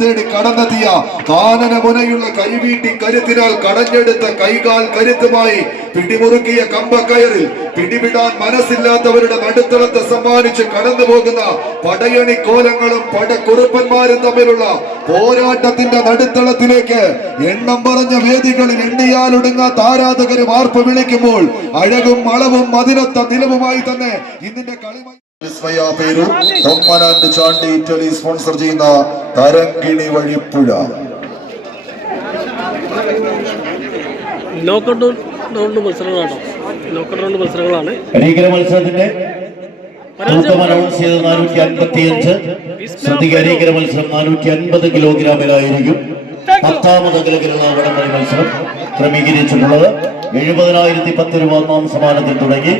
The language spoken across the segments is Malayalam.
തേടി കടന്നെത്തിയ കാനന മുനയുള്ള കൈവീട്ടി കരുത്തിനാൽ കടഞ്ഞെടുത്ത കൈകാൽ കരുത്തുമായി പിടിമുറുക്കിയ കമ്പക്കയറിൽ പിടിവിടാൻ മനസ്സില്ലാത്തവരുടെ നടുത്തളത്തെ സമ്മാനിച്ച് കടന്നു പോകുന്ന പടയണി കോലങ്ങളും പടക്കുറുപ്പന്മാരും തമ്മിലുള്ള പോരാട്ടത്തിന്റെ നടുത്തളത്തിലേക്ക് എണ്ണം പറഞ്ഞ വേദികളിൽ എണ്ണിയാലൊടുങ്ങാത്ത ആരാധകര് മാർപ്പ് വിളിക്കുമ്പോൾ അഴകും അളവും മതിരത്ത നിലവുമായി തന്നെ ഇന്നിന്റെ കളിമ ചാണ്ടി ഇറ്റലി സ്പോൺസർ ചെയ്യുന്ന തരങ്കിണി വഴിപ്പുഴ മത്സരങ്ങളാണ്. മത്സരത്തിന്റെ മത്സരം 450 കിലോഗ്രാമിലായിരിക്കും. 10ാമത് അഖില കേരള വടംവലി മത്സരം ക്രമീകരിച്ചിട്ടുള്ളത്. 70,010 രൂപ ഒന്നാം സമ്മാനത്തിൽ തുടങ്ങി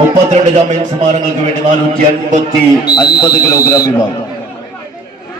32 ചാമ്പ്യൻ സമ്മാനങ്ങൾക്ക് വേണ്ടി 450 കിലോഗ്രാം വിഭാഗം.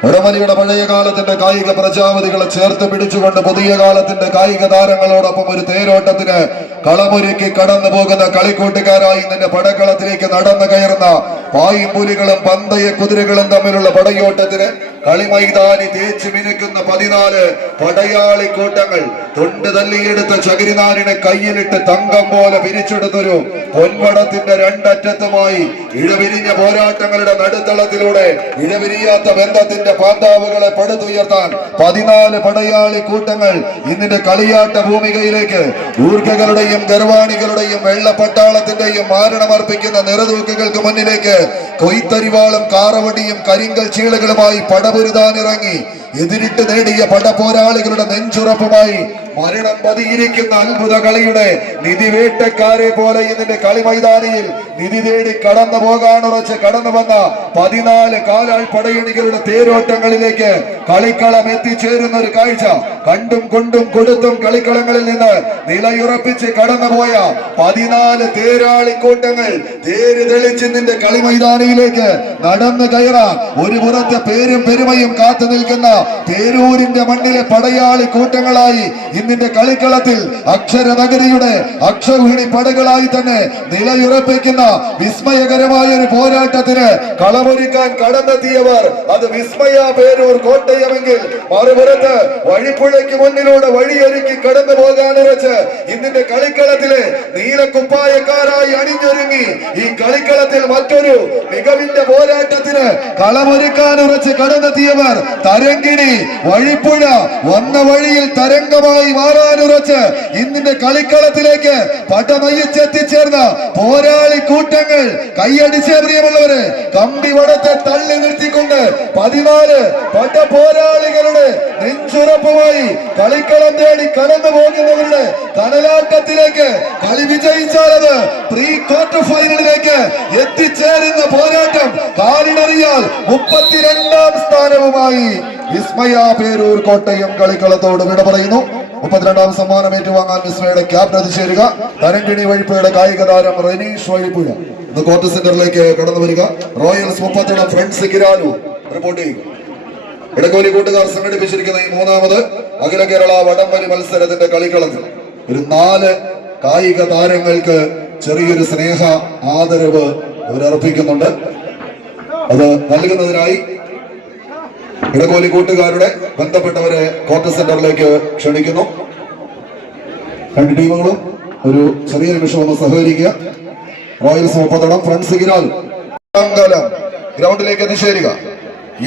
വടംവലിയുടെ പഴയ കാലത്തിന്റെ കായിക പ്രജാപതികളെ ചേർത്ത് പിടിച്ചുകൊണ്ട് പുതിയ കാലത്തിന്റെ കായിക താരങ്ങളോടൊപ്പം ഒരു തേരോട്ടത്തിന് കളമൊരുക്കി കടന്നു പോകുന്ന കളിക്കൂട്ടുകാരായി നിന്റെ പടക്കളത്തിലേക്ക് നടന്നു കയറുന്ന പായും പുലികളും പന്തയ കുതിരകളും തമ്മിലുള്ള പടയോട്ടത്തിന് കളിമൈതാനി തേച്ച് മിനുക്കുന്ന 14 പടയാളി കൂട്ടങ്ങൾ തൊണ്ട് തല്ലിയെടുത്ത ചകിരിനാരിനെ കയ്യിലിട്ട് തങ്കം പോലെ പിരിച്ചെടുത്തൊരു പൊൻവടത്തിന്റെ രണ്ടറ്റത്തുമായി ഇഴവിരിഞ്ഞ പോരാട്ടങ്ങളുടെ നടുത്തളത്തിലൂടെ ഇഴവിരിയാത്ത ബന്ധത്തിന്റെ പാന്താവുകളെ പടുത്തുയർത്താൻ 14 പടയാളി കൂട്ടങ്ങൾ ഇന്നിന്റെ കളിയാട്ട ഭൂമികയിലേക്ക് ഊർഗകളുടെയും ഗർവാണികളുടെയും വെള്ളപ്പട്ടാളത്തിന്റെയും മാരണമർപ്പിക്കുന്ന നിറതൂക്കുകൾക്ക് മുന്നിലേക്ക് കൊയ്ത്തരിവാളും കാറവടിയും കരിങ്കൽ ചീളുകളുമായി പടപുരുതാനിറങ്ങി എതിരിട്ട് നേടിയ പടപോരാളികളുടെ നെഞ്ചുറപ്പുമായി മരണം പതിയിരിക്കുന്ന അത്ഭുത കളിയുടെ നിധിവേട്ടക്കാരെ പോലെ ഇതിന്റെ കളിമൈതാനിയിൽ നിധി തേടി കടന്നു പോകാനുറച്ച് കടന്നു വന്ന 14 കാലാൾ പടയണികളുടെ തേരോട്ടങ്ങളിലേക്ക് കളിക്കളം എത്തിച്ചേരുന്ന ഒരു കാഴ്ച കണ്ടും കൊണ്ടും കൊടുത്തും കളിക്കളങ്ങളിൽ നിന്ന് നിലയുറപ്പിച്ച് കടന്നുപോയ 14 തേരാളിക്കൂട്ടങ്ങൾ തേര് തെളിച്ച് നിന്റെ കളിമൈതാനിയിലേക്ക് നടന്നു കയറാൻ ഒരു പുറത്തെ പേരും പെരുമയും കാത്തു നിൽക്കുന്ന പേരൂരിന്റെ മണ്ണിലെ പടയാളി കൂട്ടങ്ങളായി ഇന്നിന്റെ കളിക്കളത്തിൽ അക്ഷരനഗരിയുടെ അക്ഷൗഹിണി പടകളായി തന്നെ നിലയുറപ്പിക്കുന്ന വിസ്മയകരമായ ഒരു പോരാട്ടത്തിന് കളമൊരുക്കാൻ കടന്നെത്തിയവർ അത് വിസ്മയ പേരൂർ കോട്ടയമെങ്കിൽ മറുപുറത്ത് വഴിപ്പുഴയ്ക്ക് മുന്നിലൂടെ വഴിയൊരുക്കി കടന്നു പോകാനുറച്ച് ഇന്നിന്റെ കളിക്കളത്തിലെ നീലക്കുപ്പായക്കാരായി അണിഞ്ഞൊരുങ്ങി ഈ കളിക്കളത്തിൽ മറ്റൊരു മികവിന്റെ പോരാട്ടത്തിന് കളമൊരുക്കാനുറച്ച് കടന്നെത്തിയവർ തരങ്കിണി വഴിപ്പുഴ വന്ന വഴിയിൽ തരംഗമായി മാറാനുറച്ച് ഇന്നിന്റെ കളിക്കളത്തിലേക്ക് പടനയിച്ചെത്തിച്ചേർന്ന പോരാളി കൂട്ടങ്ങൾ കൈയടിച്ച പ്രിയമുള്ളവര് കമ്പി വടത്തെ തള്ളി നിർത്തിക്കൊണ്ട് 14 പട പോരാളികളുടെ നെഞ്ചുറപ്പുമായി കളിക്കളം തേടി കടന്നു പോകുന്നവരുടെ കനലാട്ടത്തിലേക്ക് കളി വിജയിച്ചാലത് പ്രീ ക്വാർട്ടർ ഫൈനലിലേക്ക് എത്തിച്ചേരുന്ന പോരാട്ടം കാലിടറിയാൽ 32ാം സ്ഥാനവുമായി വിസ്മയ പേരൂർ കോട്ടയം കളിക്കളത്തോട് വിട പറയുന്നു. 32ാം സമ്മാനം ഏറ്റുവാങ്ങാൻ വിസ്മയുടെ ക്യാപ്റ്റൻ എത്തിച്ചേരുക തരങ്കിണി വഴിപ്പുഴയുടെ കായിക താരം റനീഷ് വഴിപ്പുഴ ഇന്ന് കോർട്ട് സെന്ററിലേക്ക് കടന്നു വരിക. റോയൽസ് 30 ഫ്രണ്ട്സ് കിരാലു റിപ്പോർട്ട് ചെയ്യുക. ഇടക്കോലി കൂട്ടുകാർ സംഘടിപ്പിച്ചിരിക്കുന്ന ഈ 3ാമത് അഖില കേരള വടംവലി മത്സരത്തിന്റെ കളിക്കളത്തിൽ ഒരു 4 കായിക താരങ്ങൾക്ക് ചെറിയൊരു സ്നേഹ ആദരവ് അവരർപ്പിക്കുന്നുണ്ട്. അത് നൽകുന്നതിനായി ഇടക്കോലി കൂട്ടുകാരുടെ ബന്ധപ്പെട്ടവരെ കോർട്ട് സെന്ററിലേക്ക് ക്ഷണിക്കുന്നു. 2 ടീമുകളും ഒരു ചെറിയ നിമിഷം ഒന്ന് സഹകരിക്കുക. റോയൽസ് 30 ഫ്രണ്ട്സ് കിരാൽ ഗ്രൗണ്ടിലേക്ക് എത്തിച്ചേരുക.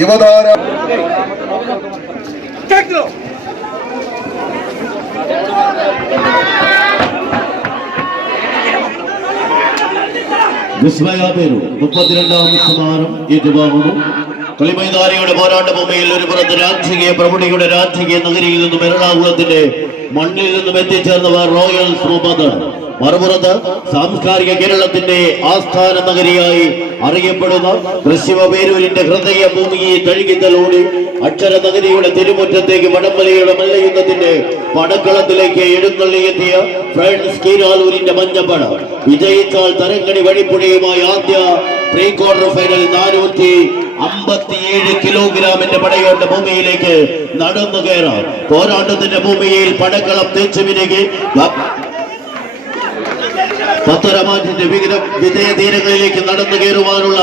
യുവതാര വിസ്മയ പേരു 32ാം സമ്മാനം ഏറ്റുവാങ്ങുന്നു. കളിമൈതാനിയുടെ പോരാട്ട ഭൂമിയിൽ ഒരു പുറത്ത് രാജകീയ പ്രമുഖയുടെ രാജകീയ നഗരിയിൽ നിന്നും എറണാകുളത്തിന്റെ മണ്ണിൽ നിന്നും എത്തിച്ചേർന്നവർ റോയൽസ് 30, മറുപുറത്ത് സാംസ്കാരിക കേരളത്തിന്റെ ആസ്ഥാന നഗരിയായി അറിയപ്പെടുന്ന തൃശ്ശിവപേരൂരിന്റെ ഹൃദയ ഭൂമിയെ തഴുകിത്തലോടി അക്ഷര നഗരിയുടെ തിരുമുറ്റത്തേക്ക് വടംവലിയുടെ മല്ലയുദ്ധത്തിന്റെ പടക്കളത്തിലേക്ക് എഴുന്നള്ളിയെത്തിയ ഫ്രണ്ട്സ് കീരാലൂരിന്റെ മഞ്ഞപ്പട വിജയിച്ചാൽ തരങ്കണി വഴിപ്പുഴയുമായി ആദ്യ പ്രീ ക്വാർട്ടർ ഫൈനൽ 457 കിലോഗ്രാമിന്റെ പടയോട്ട ഭൂമിയിലേക്ക് നടന്നു കയറാം. പോരാട്ടത്തിന്റെ ഭൂമിയിൽ പടക്കളം തേച്ചുമിനുകി പത്തരമാറ്റിന്റെ വിജയതീരങ്ങളിലേക്ക് നടന്നു കയറുവാനുള്ള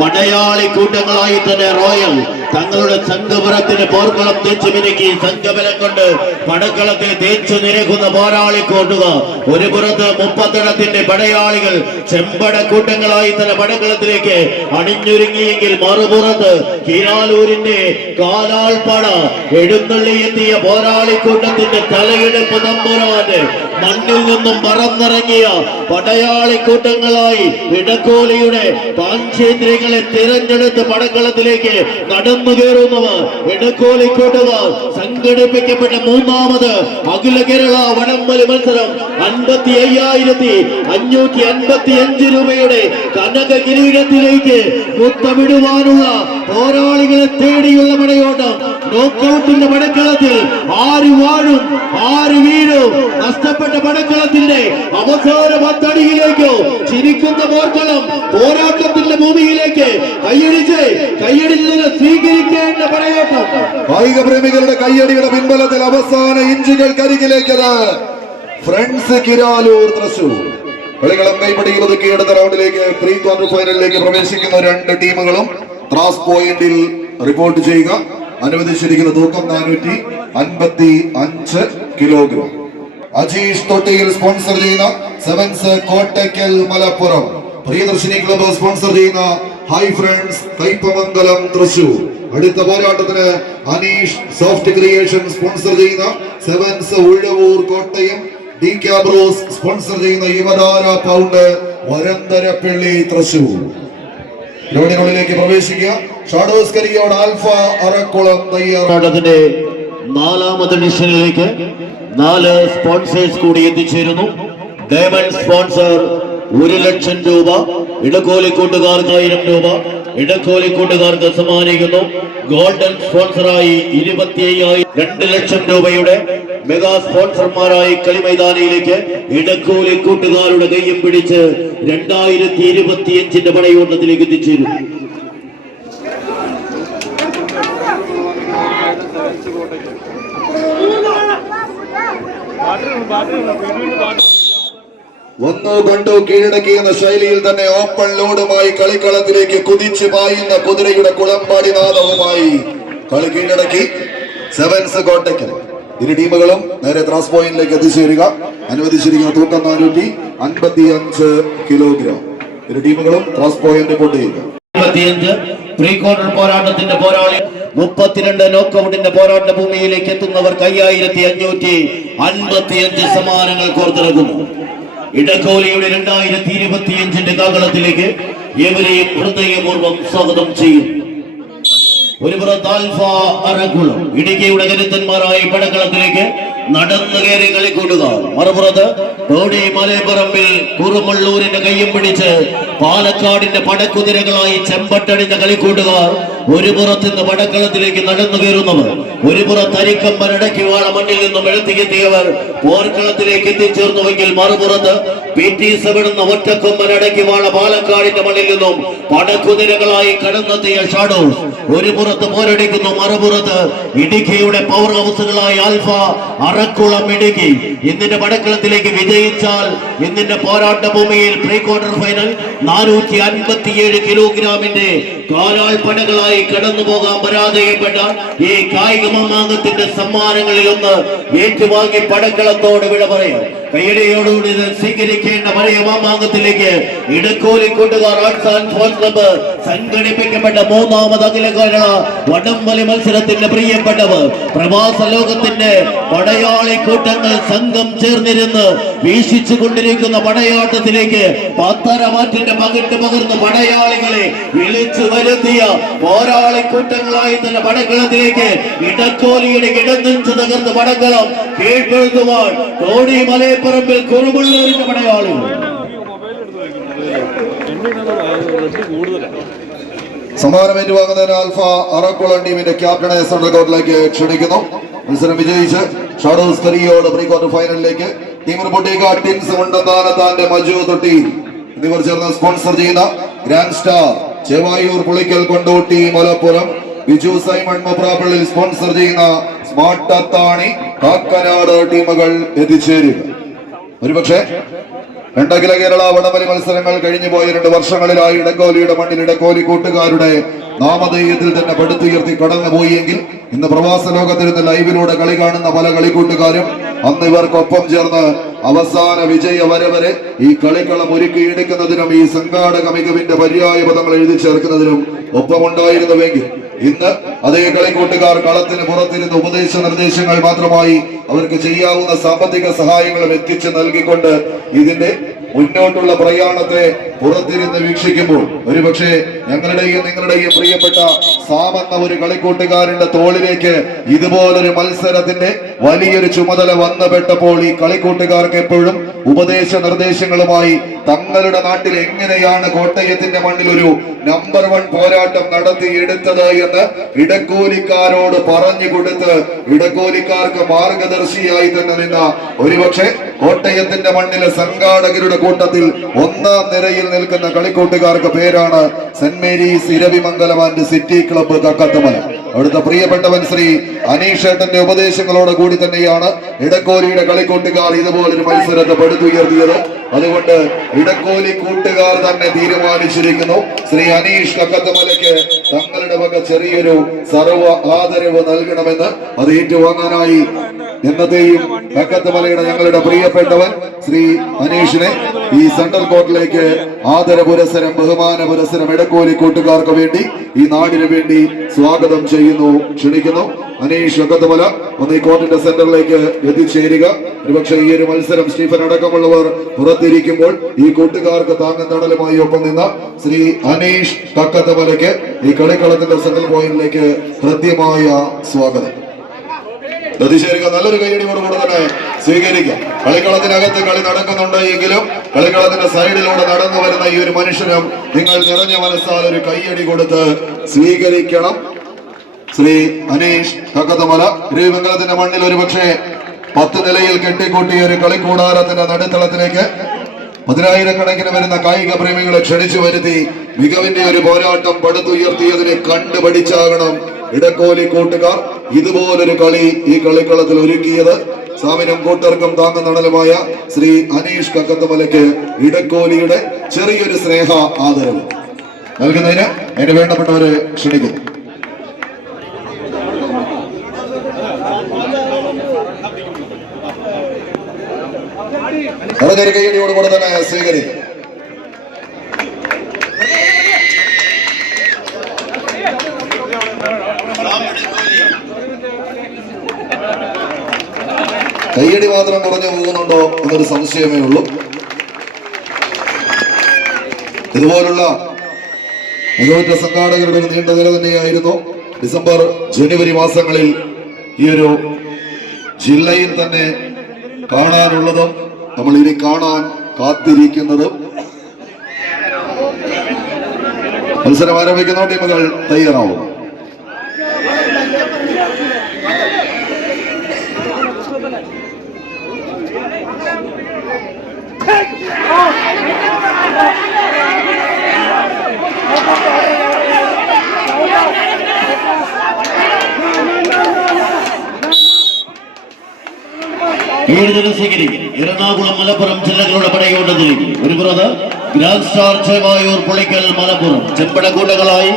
പടയാളി കൂട്ടങ്ങളായി തന്നെ റോയൽ തങ്ങളുടെ സംഘപുരത്തിന് പോർക്കളം തേച്ചു മിനുക്കി സംഘബലം കൊണ്ട് പടക്കളത്തെ തേച്ചു നിരക്കുന്ന പോരാളി കൂട്ടുകാർ. ഒരു പുറത്ത് മുപ്പത്തിടത്തിന്റെ പടയാളികൾ ചെമ്പട കൂട്ടങ്ങളായി തന്നെ പടക്കളത്തിലേക്ക് അണിഞ്ഞൊരുങ്ങിയെങ്കിൽ മറുപുറത്ത് കീരാലൂരിന്റെ കാലാൾപ്പട എഴുന്നള്ളിയെത്തിയ പോരാളിക്കൂട്ടത്തിന്റെ തലയെടുപ്പ് തമ്പുരാന്റെ മണ്ണിൽ നിന്നും പറന്നിറങ്ങിയ പടയാളിക്കൂട്ടങ്ങളായി ഇടക്കോലിയുടെ പാഞ്ചേന്ദ്രിയങ്ങളെ തിരഞ്ഞെടുത്ത് പടക്കളത്തിലേക്ക് നടന്നു കയറുന്നവർ ഇടക്കോലിക്കൂട്ടുകാർ സംഘടിപ്പിക്കപ്പെട്ട മൂന്നാമത് അഖില കേരള വടംവലി മത്സരം 55,555 രൂപയുടെ കനക കിരീടത്തിലേക്ക് മുത്തമിടുവാനുള്ള പോരാളികളെ തേടിയുള്ള പടയോട്ടം. നോക്കൌട്ടിന്റെ പടക്കളത്തിൽ ആര് വാഴും ആര് വീഴും, നഷ്ടപ്പെട്ട പടക്കളത്തിന്റെ അവസാന പത്തടിയിലേക്കോ ചിരിക്കുന്ന പോർക്കളം പോരാട്ടത്തിന്റെ ഭൂമിയിലേക്ക് കയ്യടിയിൽ നിന്ന് സ്വീകരിക്കേണ്ട പടയോട്ടം. കായിക പ്രേമികളുടെ കയ്യടിയുടെ പിൻബലത്തിൽ അവസാന ഇഞ്ചുകൾ കരികിലേക്കത് ഫ്രണ്ട്സ് കിരാലൂർ തൃശൂർ. കളികളം കൈപ്പടിയിൽ ഒതുക്കിയെടുത്ത റൗണ്ടിലേക്ക് പ്രീ ക്വാർട്ടർ ഫൈനലിലേക്ക് പ്രവേശിക്കുന്ന രണ്ട് ടീമുകളും ത്രാസ് പോയിന്റിൽ റിപ്പോർട്ട് ചെയ്യുക. അനുവദിച്ചിരിക്കുന്ന തൂക്കം 455 കിലോഗ്രാം. അജീഷ് തൊട്ടിയിൽ സ്പോൺസർ ചെയ്യുന്ന sevens Kottakkal Malappuram, Priyadarshini club sponsor ചെയ്യുന്ന ഹൈ ഫ്രണ്ട്സ് കൈപ്പമംഗലം തൃശൂർ. അടുത്ത പോരാട്ടത്തിന് അനീഷ് സോഫ്റ്റ് ക്രിയേഷൻ സ്പോൺസർ ചെയ്യുന്ന സെവൻസ് ഉഴവൂർ കോട്ടയം, ഡി ക്യാബ്രോസ് സ്പോൺസർ ചെയ്യുന്ന യുവതാര പൗണ്ട് വരന്തരപ്പള്ളി തൃശൂർ. ഗ്രൗണ്ടിനുള്ളിലേക്ക് പ്രവേശിക്കുക. ഷാഡോസ് കരിയോട് ആൽഫ അറക്കുളം തയ്യാറാട്ടത്തിന്റെ നാലാമത് എഡിഷനിലേക്ക് 4 സ്പോൺസേഴ്സ് കൂടി എത്തിച്ചേരുന്നു. ഡയമണ്ട് സ്പോൺസർ 1,00,000 രൂപ, ഇടക്കോലിക്കൂട്ടുകാർക്ക് 1000 രൂപ ഇടക്കോലിക്കൂട്ടുകാർക്ക് സമ്മാനിക്കുന്നു. ഗോൾഡൻ സ്പോൺസറായി 25,000 2,00,000 രൂപയുടെ മെഗാ സ്പോൺസർമാരായി കളിമൈതാനിയിലേക്ക് ഇടക്കോലിക്കൂട്ടുകാരുടെ കയ്യും പിടിച്ച് 2025 പടയോട്ടത്തിലേക്ക് എത്തിച്ചേരുന്നു. ഒന്നു കണ്ടു കീഴടക്കി എന്ന ശൈലിയിൽ തന്നെ ഓപ്പൺ ലോഡുമായി കളിക്കളത്തിലേക്ക് കുതിച്ചു പായുന്ന കുതിരയുടെ കുളമ്പാടി നാദവുമായി കളി കീഴടക്കി സെവൻസ് കോട്ടയ്ക്കൽ. ഇരു ടീമുകളും നേരെ ത്രാസ് പോയിന്റിലേക്ക് എത്തിച്ചേരുക. അനുവദിച്ചിരിക്കുന്ന തൂക്കം 455 കിലോഗ്രാം. ഇരു ടീമുകളും ത്രാസ് പോയിന്റ് കൊണ്ടുചെയ്യുക. പ്രീ ക്വാർട്ടർ പോരാട്ടത്തിന്റെ പോരാളി 32 നോക്കൌട്ടിന്റെ പോരാട്ട ഭൂമിയിലേക്ക് എത്തുന്നവർ 5,555 സമ്മാനങ്ങൾ കോർത്തിറക്കുന്നു. ഇടക്കോലിയുടെ 2025 കാകളത്തിലേക്ക് ഏവരെയും ഹൃദയപൂർവ്വം സ്വാഗതം ചെയ്യും. ഒരു പുറത്ത് ആൽഫ അറക്കുളം ഇടുക്കിയുടെ കരുത്തന്മാരായ പടക്കളത്തിലേക്ക് നടന്നു കയറി കളിക്കൂടുക. മറുപുറത്ത് തോടി മലപ്പുറമ്പിൽ കുറുമള്ളൂരിന്റെ കയ്യും പിടിച്ച് പാലക്കാടിന്റെ പടക്കുതിരകളായി ചെമ്പട്ടടിന്റെ കളിക്കൂട്ടുകാർ. ഒരു പുറത്ത് നിന്ന് പടക്കളത്തിലേക്ക് നടന്നു കയറുന്നവർ, ഒരു പുറത്ത് അരിക്കമ്പനടക്കി വാഴ മണ്ണിൽ നിന്നും എഴുത്തിയെത്തിയവർ പോർക്കളത്തിലേക്ക് എത്തിച്ചേർന്നുവെങ്കിൽ മറുപുറത്ത് PT7 ഒറ്റക്കൊമ്പനടക്കി വാഴ പാലക്കാടിന്റെ മണ്ണിൽ നിന്നും പടക്കുതിരകളായി കടന്നെത്തിയ ഷാഡോസ് ഒരു പുറത്ത് പോരടിക്കുന്നു. മറുപുറത്ത് ഇടുക്കിയുടെ പവർ ഹൗസുകളായി ആൽഫ അറക്കുളം ഇടുക്കി. ഇന്നിന്റെ പടക്കളത്തിലേക്ക് വിജയിച്ചാൽ ഇന്നിന്റെ പോരാട്ട ഭൂമിയിൽ പ്രീ ക്വാർട്ടർ ഫൈനൽ 457 കിലോഗ്രാമിന്റെ കാലാൾപ്പടകളായി കടന്നു പോകാൻ പരാജയപ്പെട്ട ഈ കായിക മാമാങ്കത്തിന്റെ സമ്മാനങ്ങളിൽ ഒന്ന് ഏറ്റുവാങ്ങി പടക്കളത്തോട് വിട പറയാം. കയ്യടിയോടുകൂടി സ്വീകരിക്കേണ്ട വലിയ മാമാങ്കത്തിലേക്ക് ഇടക്കോലിക്കൂട്ടുകാർ ആർട്സ് ആൻഡ് സ്പോർട്സ് ക്ലബ്ബ് സംഘടിപ്പിക്കപ്പെട്ട 3ാമത് അഖില കേരള വടംവലി മത്സരത്തിന്റെ പ്രിയപ്പെട്ടവർ പ്രവാസ ലോകത്തിന്റെ പടയാളി കൂട്ടങ്ങൾ സംഘം ചേർന്നിരുന്ന് വീക്ഷിച്ചു കൊണ്ടിരിക്കുന്ന പടയാട്ടത്തിലേക്ക് പത്തരമാറ്റിന്റെ പകിട്ട് പകർന്ന് പടയാളികളെ വിളിച്ചു വരുത്തിയ പോരാളി കൂട്ടങ്ങളായി തന്നെ പടക്കളത്തിലേക്ക് ഇടക്കോലിയുടെ ഇടനെഞ്ചു തകർന്ന് പടക്കളം കീഴ്പ്പെടുത്തുവാൻ തോടി മലപ്പുറമ്പിൽ കുറുമുള്ളൂരിന്റെ പടയാളികൾ. സമ്മാനം ഏറ്റുവാങ്ങുന്നതിന് ആൽഫ അറക്കുളം ടീമിന്റെ ക്യാപ്റ്റനെ സെൻട്രൽ കോർട്ടിലേക്ക് ക്ഷണിക്കുന്നു. മത്സരം വിജയിച്ച് ഷാഡോസ് കരിയോട് പ്രീ ക്വാർട്ടർ ഫൈനലിലേക്ക് ടീം റിപ്പോർട്ടേക്ക് ടിൻസ് മുണ്ടത്താനത്താന്റെ മജു തൊട്ടി എന്നിവർ ചേർന്ന് സ്പോൺസർ ചെയ്യുന്ന grand star Chevayur Pulikkal Kondotty Malappuram, Biju Simon Moprappallil sponsor ചെയ്യുന്ന സ്മാർട്ട് അത്താണി കാക്കനാട് ടീമുകൾ എത്തിച്ചേരുക. ഒരുപക്ഷെ അഖില കേരള വടംവലി മത്സരങ്ങൾ കഴിഞ്ഞു പോയ 2 വർഷങ്ങളിലായി ഇടക്കോലിയുടെ മണ്ണിൽ ഇടക്കോലി കൂട്ടുകാരുടെ നാമധേയത്തിൽ തന്നെ പടുത്തുയർത്തി കടന്നുപോയെങ്കിൽ ഇന്ന് പ്രവാസ ലോകത്തിരുന്ന് ലൈവിലൂടെ കളി കാണുന്ന പല കളിക്കൂട്ടുകാരും അന്ന് ഇവർക്കൊപ്പം ചേർന്ന് അവസാന വിജയ വരെ ഈ കളിക്കളം ഒരുക്കിയെടുക്കുന്നതിനും ഈ സംഘാടക മികവിന്റെ പര്യായ പദങ്ങൾ എഴുതി ചേർക്കുന്നതിനും ഒപ്പമുണ്ടായിരുന്നുവെങ്കിൽ ഇന്ന് അതേ കളിക്കൂട്ടുകാർ കളത്തിന് പുറത്തിരുന്ന് ഉപദേശ നിർദ്ദേശങ്ങൾ മാത്രമായി അവർക്ക് ചെയ്യാവുന്ന സാമ്പത്തിക സഹായങ്ങളും എത്തിച്ചു നൽകിക്കൊണ്ട് ഇതിന്റെ മുന്നോട്ടുള്ള പ്രയാണത്തെ പുറത്തിരുന്ന് വീക്ഷിക്കുമ്പോൾ ഒരുപക്ഷെ ഞങ്ങളുടെയും നിങ്ങളുടെയും പ്രിയപ്പെട്ട സാമെന്ന ഒരു കളിക്കൂട്ടുകാരന്റെ തോളിലേക്ക് ഇതുപോലൊരു മത്സരത്തിന്റെ വലിയൊരു ചുമതല വന്നുപെട്ടപ്പോൾ ഈ കളിക്കൂട്ടുകാർക്ക് എപ്പോഴും ഉപദേശ നിർദ്ദേശങ്ങളുമായി തങ്ങളുടെ നാട്ടിൽ എങ്ങനെയാണ് കോട്ടയത്തിന്റെ മണ്ണിൽ ഒരു നമ്പർ 1 പോരാട്ടം നടത്തിയെടുത്തത് എന്ന് ഇടക്കോലിക്കാരോട് പറഞ്ഞു കൊടുത്ത് ഇടക്കോലിക്കാർക്ക് മാർഗദർശിയായി തന്നെ നിന്ന ഒരുപക്ഷെ കോട്ടയത്തിന്റെ മണ്ണിലെ സംഘാടകരുടെ കൂട്ടത്തിൽ ഒന്നാം നിരയിൽ നിൽക്കുന്ന കളിക്കൂട്ടുകാർക്ക് പേരാണ് saint Mary's Iravimangalam and city club Kakkathumala. അവിടുത്തെ പ്രിയപ്പെട്ടവൻ ശ്രീ അനീഷേട്ടന്റെ ഉപദേശങ്ങളോട് കൂടി തന്നെയാണ് ഇടക്കോലിയുടെ കളിക്കൂട്ടുകാർ ഇതുപോലൊരു മത്സരത്തെ പടുത്തുയർത്തിയത്. അതുകൊണ്ട് ഇടക്കോലി കൂട്ടുകാർ തന്നെ തീരുമാനിച്ചിരിക്കുന്നു ശ്രീ അനീഷ് കക്കത്തുമലയ്ക്ക് തങ്ങളുടെ വക ചെറിയൊരു സർവ ആദരവ് നൽകണമെന്ന്. അത് ഏറ്റുവാങ്ങാനായി എന്നത്തെയും കക്കത്തുമലയുടെ ഞങ്ങളുടെ പ്രിയപ്പെട്ടവൻ ശ്രീ അനീഷിനെ ഈ സെൻട്രൽ കോർട്ടിലേക്ക് ആദര പുരസ്സരം ബഹുമാന പുരസ്സരം ഇടക്കോലി കൂട്ടുകാർക്ക് വേണ്ടി ഈ നാടിന് വേണ്ടി സ്വാഗതം ചെയ്യുന്നു, ക്ഷണിക്കുന്നു. അനീഷ് കക്കത്തുമല ഒന്ന് ഈ കോർട്ടിന്റെ സെന്ററിലേക്ക് എത്തിച്ചേരുക. ഒരുപക്ഷെ ഈ ഒരു മത്സരം സ്റ്റീഫൻ അടക്കമുള്ളവർ പുറത്തിരിക്കുമ്പോൾ ഈ കൂട്ടുകാർക്ക് താങ്ങും തണലുമായി ഒപ്പം നിന്ന ശ്രീ അനീഷ് കക്കത്തുമലയ്ക്ക് ഈ കളിക്കളത്തിന്റെ സെൻട്രൽ പോയിന്റിലേക്ക് കൃത്യമായ സ്വാഗതം. പ്രതിഷേധിക്കുക. നല്ലൊരു കൈയടിയോടുകൂടെ തന്നെ സ്വീകരിക്കാം. കളിക്കളത്തിനകത്ത് കളി നടക്കുന്നുണ്ട് എങ്കിലും കളിക്കളത്തിന്റെ സൈഡിലൂടെ നടന്നു വരുന്ന ഈ ഒരു മനുഷ്യനും നിങ്ങൾ നിറഞ്ഞ മനസ്സാൽ ഒരു കൈയടി കൊടുത്ത് സ്വീകരിക്കണം. ശ്രീ അനീഷ് കക്കത്തുമല ഇരവിമംഗലത്തിന്റെ മണ്ണിൽ ഒരുപക്ഷെ 10 നിലയിൽ കെട്ടിക്കൂട്ടിയ ഒരു കളിക്കൂടാരത്തിന്റെ നടുത്തളത്തിലേക്ക് 10,000-കണക്കിന് വരുന്ന കായിക പ്രേമികളെ ക്ഷണിച്ചു വരുത്തി മികവിന്റെ ഒരു പോരാട്ടം പടുത്തുയർത്തിയതിനെ കണ്ടുപഠിച്ചാകണം ഇടക്കോലി കൂട്ടുകാർ ഇതുപോലൊരു കളി ഈ കളിക്കളത്തിൽ ഒരുക്കിയത്. സാമിനും കൂട്ടർക്കും താങ്ങും തണലുമായ ശ്രീ അനീഷ് കക്കത്തുമലയ്ക്ക് ഇടക്കോലിയുടെ ചെറിയൊരു സ്നേഹ ആദരവ് നൽകുന്നതിന് അതിന് വേണ്ടപ്പെട്ടവരെ ക്ഷണിക്കുന്നു. കൈയടിയോടുകൂടെ തന്നെ സ്വീകരിക്കും. കയ്യടി മാത്രം കുറഞ്ഞു പോകുന്നുണ്ടോ എന്നൊരു സംശയമേ ഉള്ളൂ. ഇതുപോലുള്ള മികവുറ്റ സംഘാടകരുടെ നീണ്ട നിര തന്നെയായിരുന്നു ഡിസംബർ ജനുവരി മാസങ്ങളിൽ ഈ ഒരു ജില്ലയിൽ തന്നെ കാണാനുള്ളതും നമ്മൾ ഇനി കാണാൻ കാത്തിരിക്കുന്നതും. മത്സരം ആരംഭിക്കുന്ന ടീമുകൾ തയ്യാറാവും. സ്വീകരിക്കും. എറണാകുളം മലപ്പുറം ജില്ലകളുടെ പടയോട്ടത്തിലേക്ക് ഒരു പുറത്ത് ഗ്രാൻഡ് സ്റ്റാർ ചേവായൂർ പുളിക്കൽ മലപ്പുറം ചെമ്പടക്കൂട്ടങ്ങളായി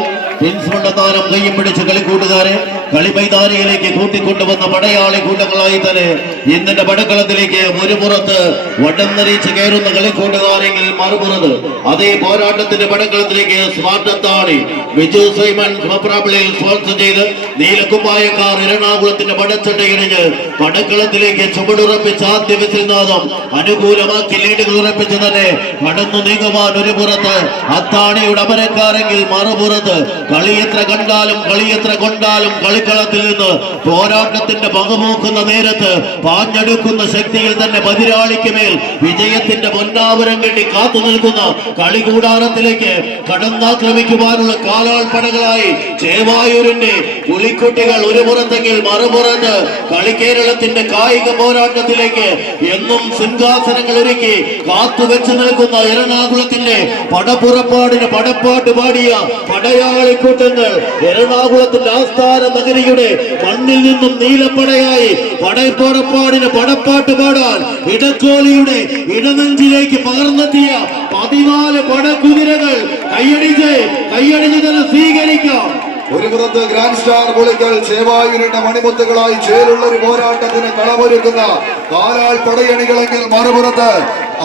താരം കയ്യും പിടിച്ച് കളിക്കൂട്ടുകാരെ കളിമൈതാനിയിലേക്ക് കൂട്ടിക്കൊണ്ടുവന്ന പടയാളി കൂട്ടങ്ങളായി തന്നെ ഇന്നിന്റെ പടക്കളത്തിലേക്ക് ഒരു പുറത്ത് വടം നരിച്ച് കയറുന്ന കളിക്കൂട്ടുകാരെങ്കിൽ മറുപുറത്ത് അതേ പോരാട്ടത്തിന്റെ പടക്കളത്തിലേക്ക് സ്മാർട്ടാണി ബിജു സൈമൺ ഖമപ്രാബിളിൽ സ്പോൺസർ ചെയ്ത് നീലക്കുമ്പായക്കാർ എറണാകുളത്തിന്റെ പടച്ചട്ടയിടിഞ്ഞ് പടക്കളത്തിലേക്ക് ചുവടുറപ്പിച്ച് ആദ്യ വിസിൽനാദം അനുകൂലമാക്കി ലീഡുകൾ ഉറപ്പിച്ച് തന്നെ കടന്നു നീങ്ങുവാൻ ഒരു പുറത്ത് അത്താണിയുടെ അമരക്കാരെങ്കിൽ മറുപുറത്ത് കളിയെത്ര കണ്ടാലും കളിയെത്ര കൊണ്ടാലും കളിക്കളത്തിൽ നിന്ന് പോരാട്ടത്തിന്റെ പകമൂക്കുന്ന നേരത്ത് പാഞ്ഞെടുക്കുന്ന ശക്തിയിൽ തന്നെ പതിരാളിക്ക് മേൽ വിജയത്തിന്റെ പൊന്നാവരം കെട്ടി കാത്തു നിൽക്കുന്ന കളികൂടാരത്തിലേക്ക് കടന്നാക്രമിക്കുവാനുള്ള കാലാൾപ്പടകളായി ചേവായൂരിന്റെ പുലിക്കുട്ടികൾ ഒരു പുറത്തെങ്കിൽ മറുപുറത്ത് കളിക്കേരളത്തിന്റെ കായിക പോരാട്ടത്തിലേക്ക് എന്നും സിംഹാസനങ്ങൾ ഒരുക്കി കാത്തുവെച്ച് നിൽക്കുന്ന എറണാകുളത്തിന്റെ പടപ്പുറപ്പാടിന് പടപ്പാട്ട് പാടിയ പടയാളി പോരാളിക്കൂട്ടങ്ങൾ എറണാകുളത്തിന്റെ ആസ്ഥാന നഗരിയുടെ മണ്ണിൽ നിന്നും നീലപ്പടയായി പടയപ്പുറപ്പാടിന് പടപ്പാട്ട് പാടാൻ ഇടക്കോലിയുടെ ഇടനെഞ്ചിലേക്ക് പകർന്നെത്തിയ 14 പടക്കുതിരകൾ കൈയടിച്ച് തന്നെ സ്വീകരിക്കാം. ഒരു പുറത്ത് ഗ്രാൻഡ് സ്റ്റാർ പുലികൾ ചേവായൂരിന്റെ മണിമുത്തുകളായി ചേലുള്ള ഒരു പോരാട്ടത്തിന് കളമൊരുക്കുന്ന കാലാൾ പടയണികളെങ്കിൽ മറുപുറത്ത്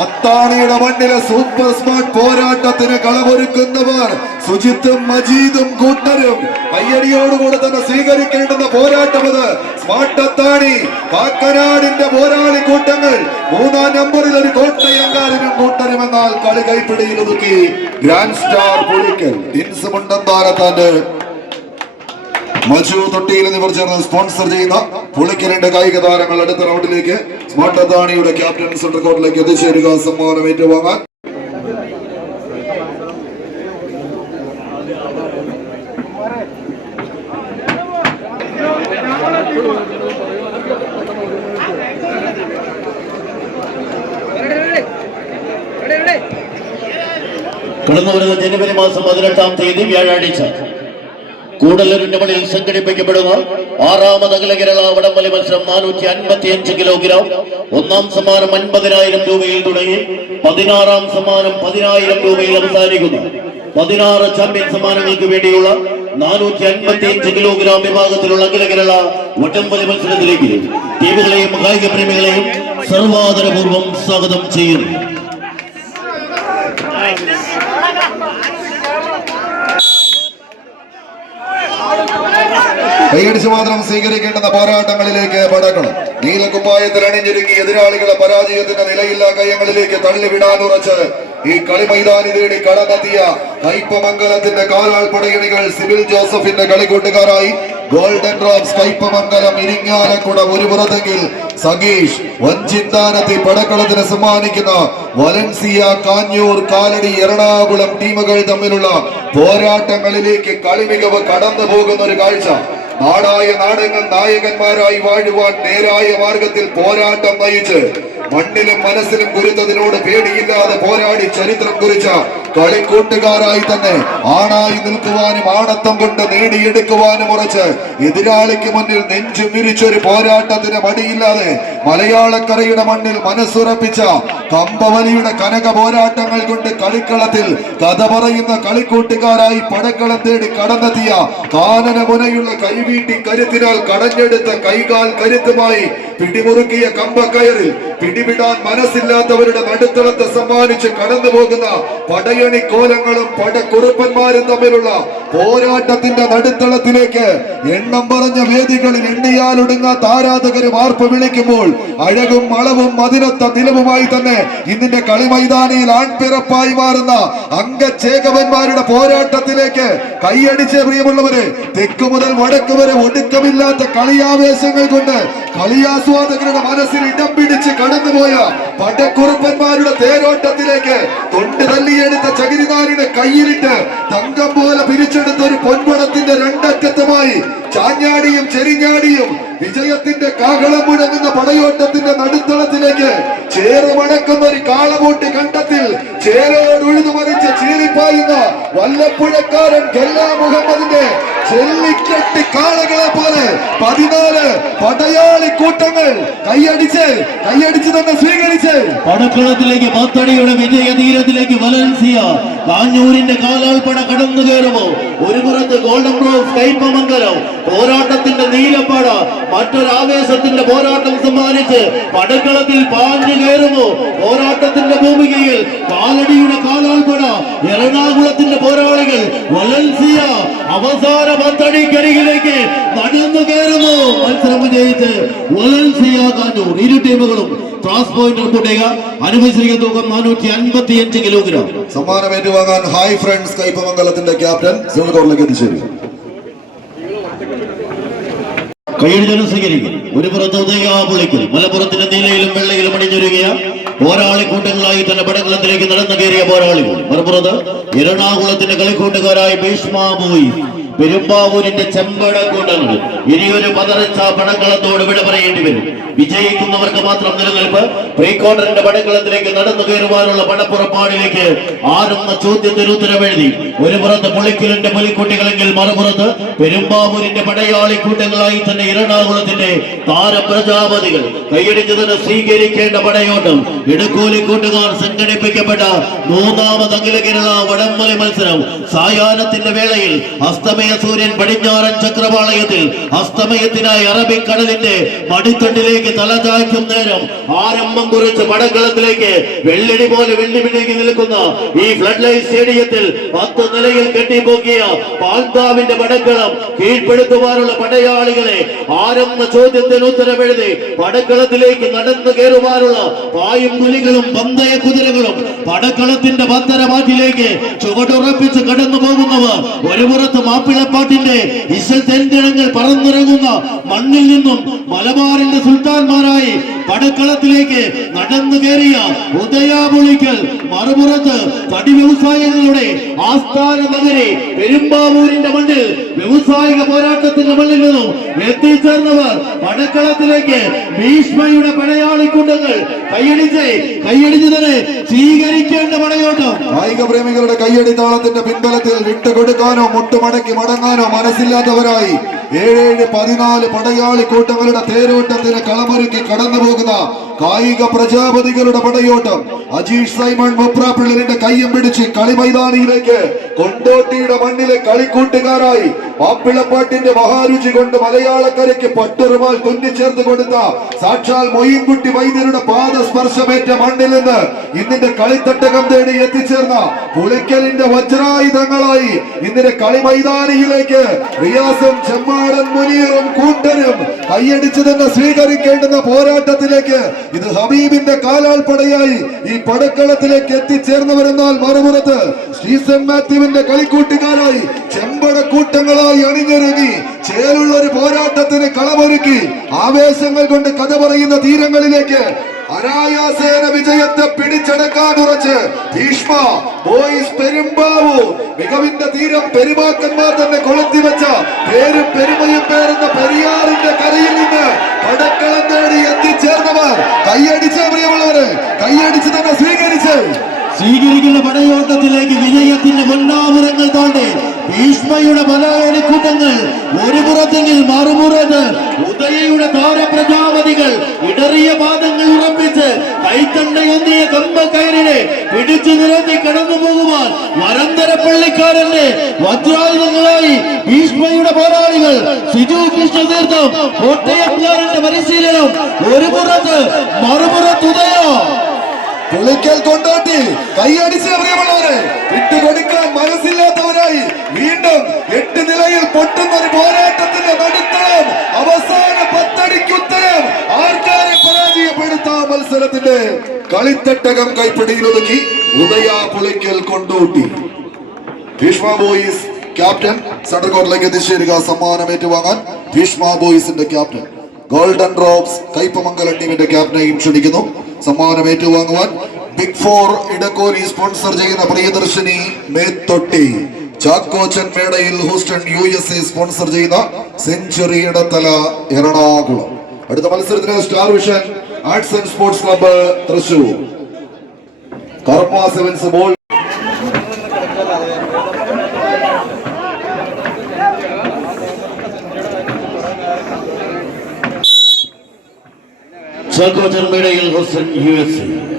അത്താണിയുടെ മണ്ണിലെ സൂപ്പർ സ്മാർട്ട് പോരാട്ടത്തിന് കളമൊരുക്കുന്നവർ സുജിത്തും മജീദും കൂട്ടരും കയ്യടിയോടുകൂടെ തന്നെ സ്വീകരിക്കേണ്ടുന്ന പോരാട്ടമത് സ്മാർട്ട് അത്താണി കാക്കനാടിന്റെ പോരാളി കൂട്ടങ്ങൾ 3-ാം നമ്പറിൽ ഒരു കോട്ടയങ്കാരനും കൂട്ടരും എന്നാൽ കളി കൈപ്പിടിയിൽ ഒതുക്കി ഗ്രാൻഡ് സ്റ്റാർ പുലിക്കൽ ടിൻസ് മുണ്ടന്താരത്താന്റെ മജു തൊട്ടിയിൽ എന്നിവർ ചേർന്ന് സ്പോൺസർ ചെയ്യുന്ന പുളിക്കലിന്റെ കായിക താരങ്ങൾ അടുത്ത റൗണ്ടിലേക്ക് സ്മാർട്ട് അത്താണിയുടെ ക്യാപ്റ്റൻ സെൻട്രൽ കോർട്ടിലേക്ക് എത്തിച്ചേരുക, സമ്മാനം ഏറ്റുവാങ്ങാൻ. കടന്നുവരുന്ന ജനുവരി മാസം 18-ാം തീയതി വ്യാഴാഴ്ച കൂടല്ലൂരിന്റെ മണ്ണിൽ സംഘടിപ്പിക്കപ്പെടുന്ന 6ാമത് അഖില കേരള വടംവലി മത്സരം 455 കിലോഗ്രാം. 1-ാം സമ്മാനം 50,000 രൂപയിൽ തുടങ്ങി 16-ാം സമ്മാനം 10,000 രൂപയിൽ അവസാനിക്കുന്നു. 16 ചാമ്പ്യൻ സമ്മാനങ്ങൾക്ക് വേണ്ടിയുള്ള 455 കിലോഗ്രാം വിഭാഗത്തിലുള്ള അഖില കേരള വടംവലി മത്സരത്തിലേക്ക് ടീമുകളെയും കായിക പ്രേമികളെയും സർവാദരപൂർവ്വം സ്വാഗതം ചെയ്യുന്നു. കൈയടിച്ച് മാത്രം സ്വീകരിക്കേണ്ടുന്ന പോരാട്ടങ്ങളിലേക്ക് പടക്കണം. നീലക്കുപ്പായത്തിൽ അണിഞ്ഞൊരുങ്ങി എതിരാളികളെ പരാജയത്തിന്റെ നിലയില്ലാ കയ്യങ്ങളിലേക്ക് തള്ളിവിടാനുറച്ച് ഈ കളി മൈതാനി തേടി കടന്നെത്തിയ കയ്പമംഗലത്തിന്റെ കാലാൾ പടയണികൾ സിവിൽ ജോസഫിന്റെ കളിക്കൂട്ടുകാരായി ഗോൾഡൻ ഡ്രോപ്സ് കയ്പമംഗലം ഇരിങ്ങാലക്കുട ഒരു പുറത്തെങ്കിൽ സഗീഷ് വഞ്ചിന്താനത്തെ പടക്കളത്തിന് സമ്മാനിക്കുന്ന വലൻസിയ കാഞ്ഞൂർ കാലടി എറണാകുളം ടീമുകൾ തമ്മിലുള്ള പോരാട്ടങ്ങളിലേക്ക് കളി മികവ് കടന്നു പോകുന്ന ഒരു കാഴ്ച. നാടായ നാടകങ്ങൾ നായകന്മാരായി വാഴുവാൻ നേരായ മാർഗത്തിൽ പോരാട്ടം നയിച്ച് മണ്ണിലും മനസ്സിലും കുരുത്തതിനോട് പേടിയില്ലാതെ പോരാടി ചരിത്രം കുറിച്ച കളിക്കൂട്ടുകാരായി തന്നെ ആണായി നിൽക്കുവാനും ആണത്തം കൊണ്ട് നേടിയെടുക്കുവാനും ഉറച്ച് എതിരാളിക്ക് മുന്നിൽ നെഞ്ചു വിരിച്ചൊരു പോരാട്ടത്തിന് മടിയില്ലാതെ മലയാളക്കരയുടെ മണ്ണിൽ മനസ്സുറപ്പിച്ച കമ്പവലിയുടെ കനക പോരാട്ടങ്ങൾ കൊണ്ട് കളിക്കളത്തിൽ കഥ പറയുന്ന കളിക്കൂട്ടുകാരായി പടക്കളം തേടി കടന്നെത്തിയ കാനന മുനയുള്ള കൈവീട്ടി കരുത്തിനാൽ കടഞ്ഞെടുത്ത കൈകാൽ കരുത്തുമായി പിടിമുറുക്കിയ കമ്പക്കയറിൽ പിടിവിടാൻ മനസ്സില്ലാത്തവരുടെ നടുത്തളത്തെ സമ്മാനിച്ച് കടന്നു പോകുന്ന പടയണി കോലങ്ങളും പടക്കുറുപ്പന്മാരും തമ്മിലുള്ള പോരാട്ടത്തിന്റെ നടുത്തളത്തിലേക്ക് എണ്ണം പറഞ്ഞ വേദികളിൽ എണ്ണിയാലൊടുങ്ങാത്ത ആരാധകരും ആർപ്പ് വിളിക്കുമ്പോൾ അഴകും അളവും മതിനൊത്ത നിലവുമായി തന്നെ ഇന്നിന്റെ കളി മൈതാനിയിൽ ആൺപിറപ്പായി മാറുന്ന അംഗചേകവന്മാരുടെ പോരാട്ടത്തിലേക്ക് കൈയടിച്ച് പ്രിയമുള്ളവരെ തെക്കു മുതൽ വടക്ക് വരെ ഒടുക്കമില്ലാത്ത കളിയാവേശങ്ങൾ കൊണ്ട് കളിയാസ്വാദകരുടെ മനസ്സിൽ ഇടം പിടിച്ച് കടന്നുപോയ പടക്കുറുപ്പന്മാരുടെ തേരോട്ടത്തിലേക്ക് തൊണ്ട് തല്ലിയെടുത്ത ചകിരിനാരിനെ കയ്യിലിട്ട് തങ്കം പോലെ പിരിച്ചെടുത്ത ഒരു പൊൻപടത്തിന്റെ രണ്ടറ്റത്തുമായി ചാഞ്ഞാടിയും ചെരിഞ്ഞാടിയും വിജയത്തിന്റെ കാഹളം മുഴങ്ങുന്ന പടയോട്ടത്തിന്റെ നടുത്തളത്തിലേക്ക് ചേറുമടക്കുന്ന ഒരു കാളമൂട്ടി കണ്ടത്തിൽ ചേരോട് ഉഴുതുമറിച്ച് ചീറിപ്പായുന്ന വല്ലപ്പുഴക്കാരൻ ഗല്ലാ മുഹമ്മദിന്റെ ചെല്ലിക്കെട്ടി കാളകളെ പോലെ 14 പടയാളി കൂട്ടങ്ങൾ കൈയടിച്ച് തന്നെ സ്വീകരിച്ച് പടക്കളത്തിലേക്ക് പത്തടിയുടെ വിജയ തീരത്തിലേക്ക് വലൻസിയ കാഞ്ഞൂരിന്റെ കാലാൾപ്പട കടന്നു കയറുമോ? ഒരു പുറത്ത് ഗോൾഡൻ റോസ് കയ്പമംഗലം പോരാട്ടത്തിന്റെ നീലപ്പട മറ്റൊരാവേശത്തിന്റെ പോരാട്ടം സമ്മാനിച്ച് പടക്കളത്തിൽ പാഞ്ഞു കയറുമോ? പോരാട്ടത്തിന്റെ ഭൂമികയിൽ കാലടിയുടെ കാലാൾപ്പട എറണാകുളത്തിന്റെ പോരാളികൾ വലൻസിയ അവസാന പത്തടിക്കരികിലേക്ക് നടന്നു കയറുന്നു. മത്സരം വിജയിച്ച് വലൻസിയ കാഞ്ഞൂർ. ഇരു ടീമുകളും ക്രോസ് പോയിന്റ് റിപ്പോർട്ട് ചെയ്യുക. അനുവദിച്ചിരിക്കുന്ന തൂക്കം 455 കിലോഗ്രാം. സമ്മാനം ഏറ്റുവാങ്ങാൻ ഹായ് ഫ്രണ്ട്സ് കയ്പമംഗലത്തിന്റെ ക്യാപ്റ്റൻ സിംഗപ്പൂരിലേക്ക് എത്തിച്ചേരും. കയ്യടിച്ചാലും സ്വീകരിക്കും. ഒരു പുറത്ത് ഉദയാപുളിക്കൽ മലപ്പുറത്തിന്റെ നീലയിലും വെള്ളയിലും അണിഞ്ഞൊരുങ്ങിയ പോരാളി കൂട്ടങ്ങളായി തന്നെ പടക്കളത്തിലേക്ക് നടന്നു കയറിയ പോരാളികൾ. മറുപുറത്ത് എറണാകുളത്തിന്റെ കളിക്കൂട്ടുകാരായ ഭീഷ്മ ബോയ്സ് പെരുമ്പാവൂരിന്റെ ചെമ്പട കൂട്ടങ്ങൾ ഇനിയൊരു പതറിച്ച പടക്കളത്തോട് വിട പറയേണ്ടി വരും. വിജയിക്കുന്നവർക്ക് മാത്രം നിലനിൽപ്പ്. പ്രീ ക്വാർട്ടറിന്റെ പടക്കളത്തിലേക്ക് നടന്നു കയറുവാനുള്ള പടപ്പുറപ്പാടിലേക്ക് ആരെന്ന ചോദ്യത്തിന് ഉത്തരവെഴുതി ഒരു പുറത്ത് പുളിക്കലിന്റെ പുലിക്കുട്ടികളെങ്കിൽ മറുപുറത്ത് പെരുമ്പാവൂരിന്റെ പടയാളി കൂട്ടങ്ങളായി തന്നെ എറണാകുളത്തിന്റെ താരപ്രജാപതികൾ കൈയടിച്ചതിന് സ്വീകരിക്കേണ്ട പടയോട്ടം. ഇടക്കോലി കൂട്ടുകാർ സംഘടിപ്പിക്കപ്പെട്ട മൂന്നാമത് അഖില കേരള വടംവലി മത്സരം സായാഹ്നത്തിന്റെ വേളയിൽ അസ്തമയ സൂര്യൻ പടിഞ്ഞാറൻ ചക്രവാളയത്തിൽ അസ്തമയത്തിനായി അറബിക്കടലിന്റെ മടിത്തട്ടിലേക്ക് തലചായ്ക്കും നേരം ആരംഭം കുറിച്ച് പടക്കളത്തിലേക്ക് വെള്ളടി പോലെ വെള്ളിമിടേക്ക് നിൽക്കുന്ന ഈ ഫ്ലഡ് ലൈറ്റ് സ്റ്റേഡിയത്തിൽ 10 നിലയിൽ കെട്ടിപ്പോക്കിയ പാൽക്കാവിന്റെ പടക്കളം കീഴ്പ്പെടുത്തുവാനുള്ള പടയാളികളെ ആരെന്ന ചോദ്യത്തിന് ഉത്തരവെഴുതി പടക്കളത്തിലേക്ക് നടന്നു കയറുവാനുള്ള പായും പുലികളും പന്തയ കുതിരകളും പടക്കളത്തിന്റെ പത്തരമാറ്റിലേക്ക് ചുവടുറപ്പിച്ച് കടന്നു പോകുന്നവർ ഒരു പുറത്ത് മാപ്പിളപ്പാട്ടിന്റെ ഇശൽ തെൻകിഴങ്ങൾ പറന്നിറങ്ങുന്ന മണ്ണിൽ നിന്നും മലബാറിന്റെ സുൽത്താൻമാരായി പടക്കളത്തിലേക്ക് നടന്നു കയറിയ ഉദയാപുളിക്കൽ മറുപുറത്ത് തടി വ്യവസായങ്ങളുടെ ആസ്ഥാന നഗരി പെരുമ്പാവൂരിന്റെ മണ്ണിൽ വ്യവസായിക പോരാട്ടത്തിന്റെ മണ്ണിൽ നിന്നും എത്തിച്ചേർന്നവർ പടക്കളത്തിലേക്ക് ഭീഷ്മയുടെ പടയാളി കൂട്ടങ്ങൾ കൈയടിച്ചതിനെ സ്വീകരിക്കേണ്ട പടയോട്ടം. കായിക പ്രേമികളുടെ കയ്യടി താളത്തിന്റെ പിൻബലത്തിൽ വിട്ടുകൊടുക്കാനോ മുട്ടുമടക്കി മടങ്ങാനോ മനസ്സില്ലാത്തവരായി 7-14 പടയാളി കൂട്ടങ്ങളുടെ തേരോട്ടത്തിന് കളമൊരുക്കി കടന്നു പോകുന്ന കായിക പ്രജാപതികളുടെ പടയോട്ടം. അജീഷ് സൈമൺ മുപ്രാപ്പിള്ളരിന്റെ കയ്യും പിടിച്ച് കളിമൈതാനിയിലേക്ക് കൊണ്ടോട്ടിയുടെ മണ്ണിലെ കളിക്കൂട്ടുകാരായി മാപ്പിളപ്പാട്ടിന്റെ മഹാരുചി കൊണ്ട് മലയാളക്കരയ്ക്ക് പട്ടുറുമാൽ തുന്നിച്ചേർത്ത് കൊടുത്ത സാക്ഷാൽ മൊയ്യൻകുട്ടി വൈദ്യരുടെ പാദസ്പർശമേറ്റ മണ്ണിൽ നിന്ന് ഇന്നിന്റെ കളിത്തട്ടകം തേടി എത്തിച്ചേർന്ന പുളിക്കലിന്റെ വജ്രായുധങ്ങളായി ഇന്നിന്റെ കളിമൈതാനിയിലേക്ക് റിയാസും ചെമ്മാടൻ മുനീറും കൂട്ടരും കൈയടിച്ചു തന്നെ സ്വീകരിക്കേണ്ടുന്ന പോരാട്ടത്തിലേക്ക് ഇത് ഹബീബിന്റെ കാലാൾപ്പടയായി ഈ പടക്കളത്തിലേക്ക് എത്തിച്ചേർന്നവരെന്നാൽ മറുപുറത്ത് സ്റ്റീഫൻ മാത്യുവിന്റെ കളിക്കൂട്ടുകാരായി ചെമ്പട കൂട്ടങ്ങളായി അണിഞ്ഞൊരുങ്ങി ചേലുള്ള ഒരു പോരാട്ടത്തിന് കളമൊരുക്കി ആവേശങ്ങൾ കൊണ്ട് കഥ പറയുന്ന തീരങ്ങളിലേക്ക് അനായാസേന വിജയത്തെ പിടിച്ചടക്കാൻ ഉറച്ച് ഭീഷ്മ ബോയ്സ് പെരുമ്പാവൂർ മികവിന്റെ തീരം പെരുമാക്കന്മാർ തന്നെ കൊളുത്തിവെച്ച പേരും പെരുമയും പേരുന്ന പെരിയാറിന്റെ കരയിൽ നിന്ന് പടക്കളം തേടി എത്തിച്ചേർന്നവർ കൈയടിച്ച് പ്രിയമുള്ളവരെ കൈയടിച്ച് തന്നെ സ്വീകരിക്കുന്ന പടയോട്ടത്തിലേക്ക് വിജയത്തിന്റെ പൊന്നാപുരങ്ങൾ താണ്ടി ഭീഷ്മയുടെ പലായണി കൂട്ടങ്ങൾ ഒരു പുറത്തെങ്കിൽ മറുപുറത്ത് ഉദയയുടെ താരപ്രജാപതികൾ ഇടറിയ പാദങ്ങൾ ഉറപ്പിച്ച് കൈത്തണ്ടയൊന്നിയ കമ്പക്കയറിനെ പിടിച്ചു നിരത്തി കടന്നു പോകുവാൻ വരന്തര പള്ളിക്കാരന്റെ വജ്രായുധങ്ങളായി ഭീഷ്മയുടെ പോരാളികൾ സിജു കൃഷ്ണതീർത്ഥം കോട്ടയംകാരന്റെ പരിശീലനം ഒരു പുറത്ത് മറുപുറത്ത് ഉദയ പുളിക്കൽ കൊണ്ടോട്ടി കൈയടിച്ച് പ്രിയമുള്ളവരെ വിട്ടുകൊടുക്കാൻ മനസ്സില്ലാത്തവരായി വീണ്ടും 8 നിലയിൽ പൊട്ടുന്ന ഒരു പോരാട്ടത്തിന്റെ നടുത്തളം അവസാന 10 അടിക്കുത്തരം ആർക്കാരെ പരാജയപ്പെടുത്താം മത്സരത്തിന്റെ കളിത്തട്ടകം കൈപ്പിടിയിൽ ഒതുക്കി Udaya Pulikkal Kondotty. Bhishma boys captain centre കോർട്ടിലേക്ക് എത്തിച്ചേരുക. സമ്മാനം ഏറ്റുവാങ്ങാൻ ഭീഷ്മ ബോയ്സിന്റെ ക്യാപ്റ്റൻ ഗോൾഡൻ റോക്സ് കൈപ്പമംഗലം ടീമിന്റെ ക്യാപ്റ്റനെയും ക്ഷണിക്കുന്നു. സമ്മാനം ഏറ്റുവാങ്ങുവാൻ ബിഗ് 4 ഇടക്കോലി സ്പോൺസർ ചെയ്യുന്ന Priyadarshini Methotti, Chackochan Medayil Houston USA sponsor ചെയ്യുന്ന സെഞ്ചുറി ഇടത്തല എറണാകുളം. അടുത്ത മത്സരത്തിന് star vision arts and sports club Thrissur Karma sevens ball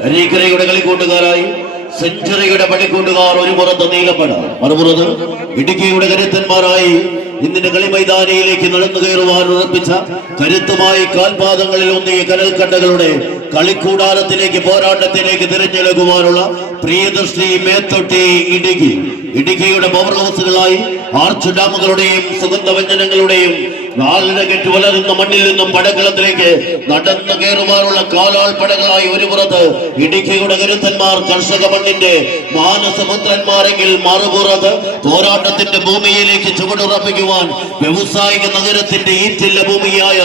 അരീക്കരയുടെ കളിക്കൂട്ടുകാരായി സെഞ്ചുറിയുടെ പണിക്കൂട്ടുകാർ ഒരു പുറത്ത് നീലപ്പട മറുപുറത്ത് ഇടുക്കിയുടെ കരുത്തന്മാരായി ഇന്നിന്റെ കളിമൈതാനിയിലേക്ക് നടന്നു കയറുവാൻ ഉറപ്പിച്ച കരുത്തുമായി കാൽപാദങ്ങളിൽ ഒന്നിയ കനൽക്കണ്ടകളുടെ കളിക്കൂടാരത്തിലേക്ക് പോരാട്ടത്തിലേക്ക് തിരഞ്ഞെടുക്കുവാനുള്ള പ്രിയദർശി മേത്തൊട്ടി ഇടുക്കിയുടെ പവർ ഹൗസുകളായി ആർച്ച് ഡാമുകളുടെയും സുഗന്ധവ്യഞ്ജനങ്ങളുടെയും നാലിടകെട്ട് വളരുന്ന മണ്ണിൽ നിന്നും പടക്കളത്തിലേക്ക് നടന്നു കയറുവാനുള്ള കാലാൾ പടകളായി ഒരു പുറത്ത് ഇടുക്കിയുടെ കരുത്തന്മാർ കർഷക മണ്ണിന്റെ മാനസപുത്രന്മാരെങ്കിൽ മറുപുറത്ത് പോരാട്ടത്തിന്റെ ഭൂമിയിലേക്ക് ചുവടുറപ്പിക്കുവാൻ വ്യവസായിക നഗരത്തിന്റെ ഈറ്റില്ല ഭൂമിയായ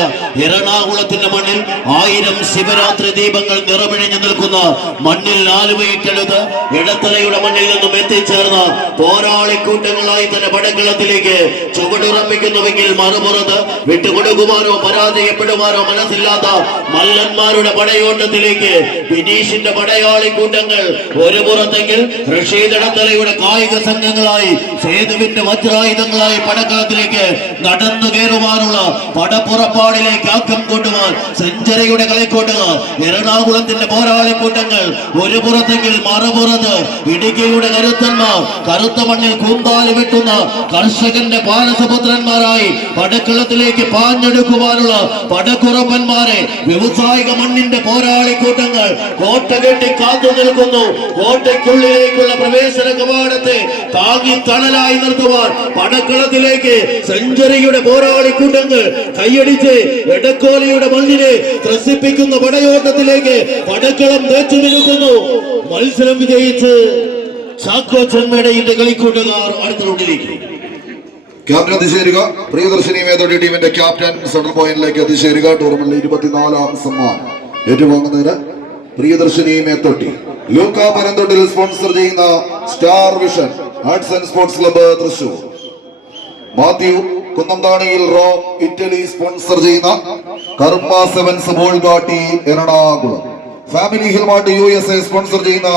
എറണാകുളത്തിന്റെ മണ്ണിൽ 1000 ശിവരാത്രി ദീപങ്ങൾ നിറമിഴിഞ്ഞു നിൽക്കുന്ന മണ്ണിൽ ആലുവയിട്ടെടുത്ത് ഇടത്തലയുടെ മണ്ണിൽ നിന്നും എത്തിച്ചേർന്ന പോരാളിക്കൂട്ടങ്ങളായി തന്നെ പടക്കളത്തിലേക്ക് ചുവടുറപ്പിക്കുന്നുവെങ്കിൽ മറുപുറത്ത് വിട്ടുകൊടുക്കുവാനോ പരാജയപ്പെടുവാനോ മനസ്സില്ലാത്ത മല്ലന്മാരുടെ പടയോട്ടത്തിലേക്ക് ബിനീഷിന്റെ പടയാളി കൂട്ടങ്ങൾ ഒരു പുറത്തെങ്കിൽ റഷീദ് ഇടത്തലയുടെ കായിക സംഘങ്ങളായി സേതുവിന്റെ വജ്രായുധങ്ങളായി പടക്കളത്തിലേക്ക് നടന്നു കയറുവാനുള്ള പടപ്പുറപ്പാടിലേക്ക് ആക്കം കൊണ്ടുവാൻ സെഞ്ചുറിയുടെ കളിക്കൂട്ടുക എറണാകുളത്തിന്റെ പോരാളിക്കൂട്ടങ്ങൾ ഒരു പുറത്തെങ്കിൽ മറുപുറത്ത് ഇടുക്കിയുടെ കരുത്തന്മാർ കറുത്ത മണ്ണിൽ കൂമ്പാല് വെട്ടുന്ന കർഷകന്റെ പാലസപുത്രന്മാരായി പടക്കളത്തിലേക്ക് പാഞ്ഞെടുക്കുവാനുള്ള പടക്കുറപ്പന്മാരെ വ്യവസായിക മണ്ണിന്റെ പോരാളിക്കൂട്ടങ്ങൾ കോട്ട കെട്ടി കാത്തു നിൽക്കുന്നു. കോട്ടയ്ക്കുള്ളിലേക്കുള്ള പ്രവേശന കവാടത്തെ താങ്ങി തണലായി നിർത്തുവാൻ പടക്കളത്തിലേക്ക് സെഞ്ചുറിയുടെ പോരാളിക്കൂട്ടങ്ങൾ കൈയടിച്ച് എടക്കോലിയുടെ മണ്ണിനെ ത്രസിപ്പിക്കുന്ന പടയോട്ടത്തിലേക്ക് പടക്കളം തേച്ചു നിൽക്കുന്നു. മത്സരം വിജയിച്ച് ചാക്കോ ചെന്മേടയുടെ കളിക്കൂട്ടുകാർ അടുത്ത റൗണ്ടിലേക്ക് ക്യാപ്റ്റൻ എത്തിച്ചേരുക. പ്രിയദർശിനി മേധോടി ടീമിന്റെ ക്യാപ്റ്റൻ സെൻട്രൽ പോയിന്റിലേക്ക് എത്തിച്ചേരുക. ടൂർണമെന്റിൽ 24ാം സമ്മാനം ഏറ്റുവാങ്ങുന്നതിന് പ്രിയദർശിനി മേത്തോട്ടി. ലൂക്ക പനന്തൊട്ടിൽ സ്പോൺസർ ചെയ്യുന്ന star vision arts and sports club Thrissur. Mathew Kunnamthaniyil Rome Italy sponsor ചെയ്യുന്ന Karma sevens Bolgatty Ernakulam. Family Hillmart USA sponsor ചെയ്യുന്ന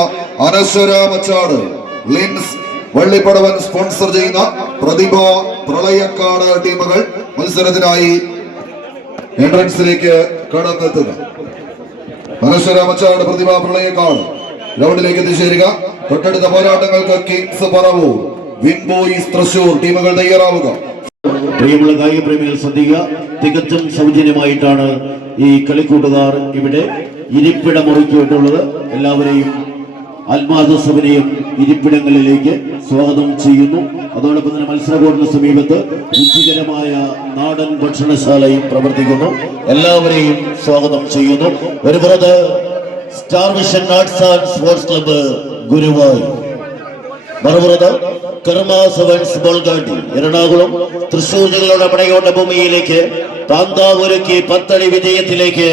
അനശ്വര മച്ചാട്. ലിൻസ് വള്ളിപ്പടവൻ സ്പോൺസർ ചെയ്യുന്ന പ്രതിഭ പ്രളയക്കാട് ടീമുകൾ മത്സരത്തിനായി എൻട്രൻസിലേക്ക് കടന്നെത്തുക. അനശ്വര മച്ചാട്, പ്രതിഭ പ്രളയക്കാട് ഗ്രൗണ്ടിലേക്ക് എത്തിച്ചേരുക. തൊട്ടടുത്ത പോരാട്ടങ്ങൾക്ക് Kings Paravur, win boys Thrissur ടീമുകൾ തയ്യാറാവുക. പ്രിയമുള്ള കായിക പ്രേമികൾ ശ്രദ്ധിക്കുക, തികച്ചും സൗജന്യമായിട്ടാണ് ഈ കളിക്കൂട്ടുകാർ ഇവിടെ ഇരിപ്പിടമൊരുക്കിയിട്ടുള്ളത്. എല്ലാവരെയും ആത്മാദസവനെയും ഇരിപ്പിടങ്ങളിലേക്ക് സ്വാഗതം ചെയ്യുന്നു. അതോടൊപ്പം തന്നെ മത്സര ബോർഡിന് സമീപത്ത് രുചികരമായ നാടൻ ഭക്ഷണശാലയും പ്രവർത്തിക്കുന്നു. എല്ലാവരെയും സ്വാഗതം ചെയ്യുന്നു. ഒരു പുറത്ത് star vision arts and sports club Guruvayur, മറുപുറത്ത് കർമ്മ സെവൻസ് ബോൾഗാട്ടി എറണാകുളം. തൃശൂർ ജില്ലയുടെ പടയോട്ട ഭൂമിയിലേക്ക് താന്താവൊരുക്കി 10 അടി വിജയത്തിലേക്ക്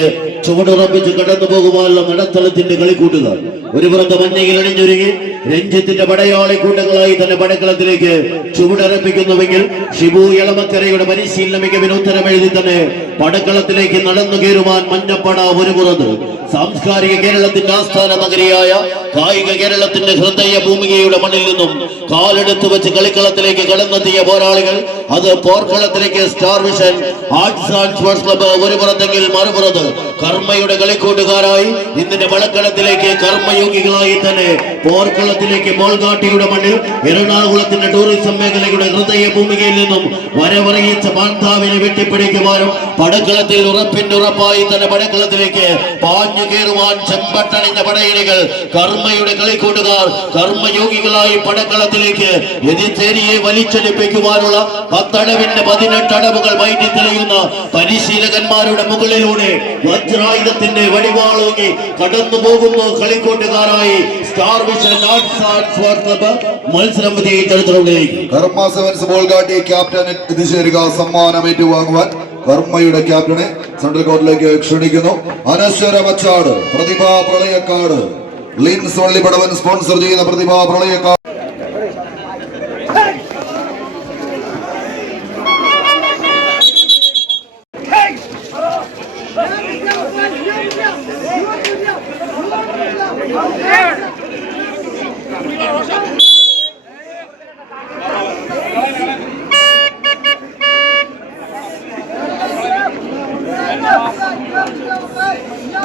ചുവടുറപ്പിച്ച് കടന്നു പോകുവാനുള്ള നടത്തളത്തിന്റെ കളിക്കൂട്ടുകാർ ഒരു പുറത്ത് മഞ്ഞയിൽ അണിഞ്ഞൊരുങ്ങി രഞ്ജിത്തിന്റെ പടയാളി കൂട്ടങ്ങളായി തന്നെ പടക്കളത്തിലേക്ക് ചുവടുറപ്പിക്കുന്നുവെങ്കിൽ ഷിബു എളമക്കരയുടെ പരിശീലന മികവിന് ഉത്തരമെഴുതി തന്നെ പടക്കളത്തിലേക്ക് നടന്നു കയറുവാൻ മഞ്ഞപ്പട ഒരു പുറത്ത്. സാംസ്കാരിക കേരളത്തിന്റെ ആസ്ഥാന നഗരിയായ കായിക കേരളത്തിന്റെ ഹൃദയ ഭൂമികയുടെ മണ്ണിൽ നിന്നും കാലെടുത്തു വെച്ച് കളിക്കളത്തിലേക്ക് കടന്നെത്തിയ പോരാളികൾ അത് പോർക്കളത്തിലേക്ക് Star vision arts and sports Club ഒരു പുറത്തെങ്കിൽ മറുപുറത്ത് കർമ്മയുടെ കളിക്കൂട്ടുകാരായി ഇന്നിന്റെ വളക്കളത്തിലേക്ക് കർമ്മയോഗികളായി തന്നെ പോർക്കളത്തിലേക്ക് ബോൾഗാട്ടിയുടെ മണ്ണിൽ എറണാകുളത്തിന്റെ ടൂറിസം മേഖലയുടെ ഹൃദയ ഭൂമികയിൽ നിന്നും വരവറിയിച്ച പാന്താവിനെ വെട്ടിപ്പിടിക്കുവാനും പടക്കളത്തിൽ ഉറപ്പായി തന്നെ പടക്കളത്തിലേക്ക് പാഞ്ഞു കയറുവാൻ ചെമ്പട്ടണിഞ്ഞ പടയിണികൾ കർമ്മയുടെ കളിക്കൂട്ടുകാർ കർമ്മയോഗികളായി പടക്കളത്തിലേക്ക് എതിർച്ചേരിയെ വലിച്ചെടുപ്പിക്കുവാനുള്ള 10 അടവിന്റെ 18 അടവുകൾ വൈകി തെളിയുന്ന പരിശീലകന്മാരുടെ മുകളിലൂടെ വജ്രായുധത്തിന്റെ വടിവാളൂങ്ങി കടന്നു പോകുന്നു കളിക്കൂട്ടുകാരായി Star vision arts and sports Club മത്സരം വിജയിച്ചെടുത്തിലേക്ക്. കർമ്മ സെവൻസ് ബോൾഗാട്ടി ക്യാപ്റ്റൻ എത്തിച്ചേരുക. സമ്മാനം ഏറ്റുവാങ്ങുവാൻ കർമ്മയുടെ ക്യാപ്റ്റനെ സെൻട്രൽ കോർട്ടിലേക്ക് ക്ഷണിക്കുന്നു. അനശ്വര മച്ചാട്, പ്രതിഭ പ്രളയക്കാട്, ലിൻസ് വള്ളിപ്പടവൻ സ്പോൺസർ ചെയ്യുന്ന പ്രതിഭ പ്രളയക്കാട്.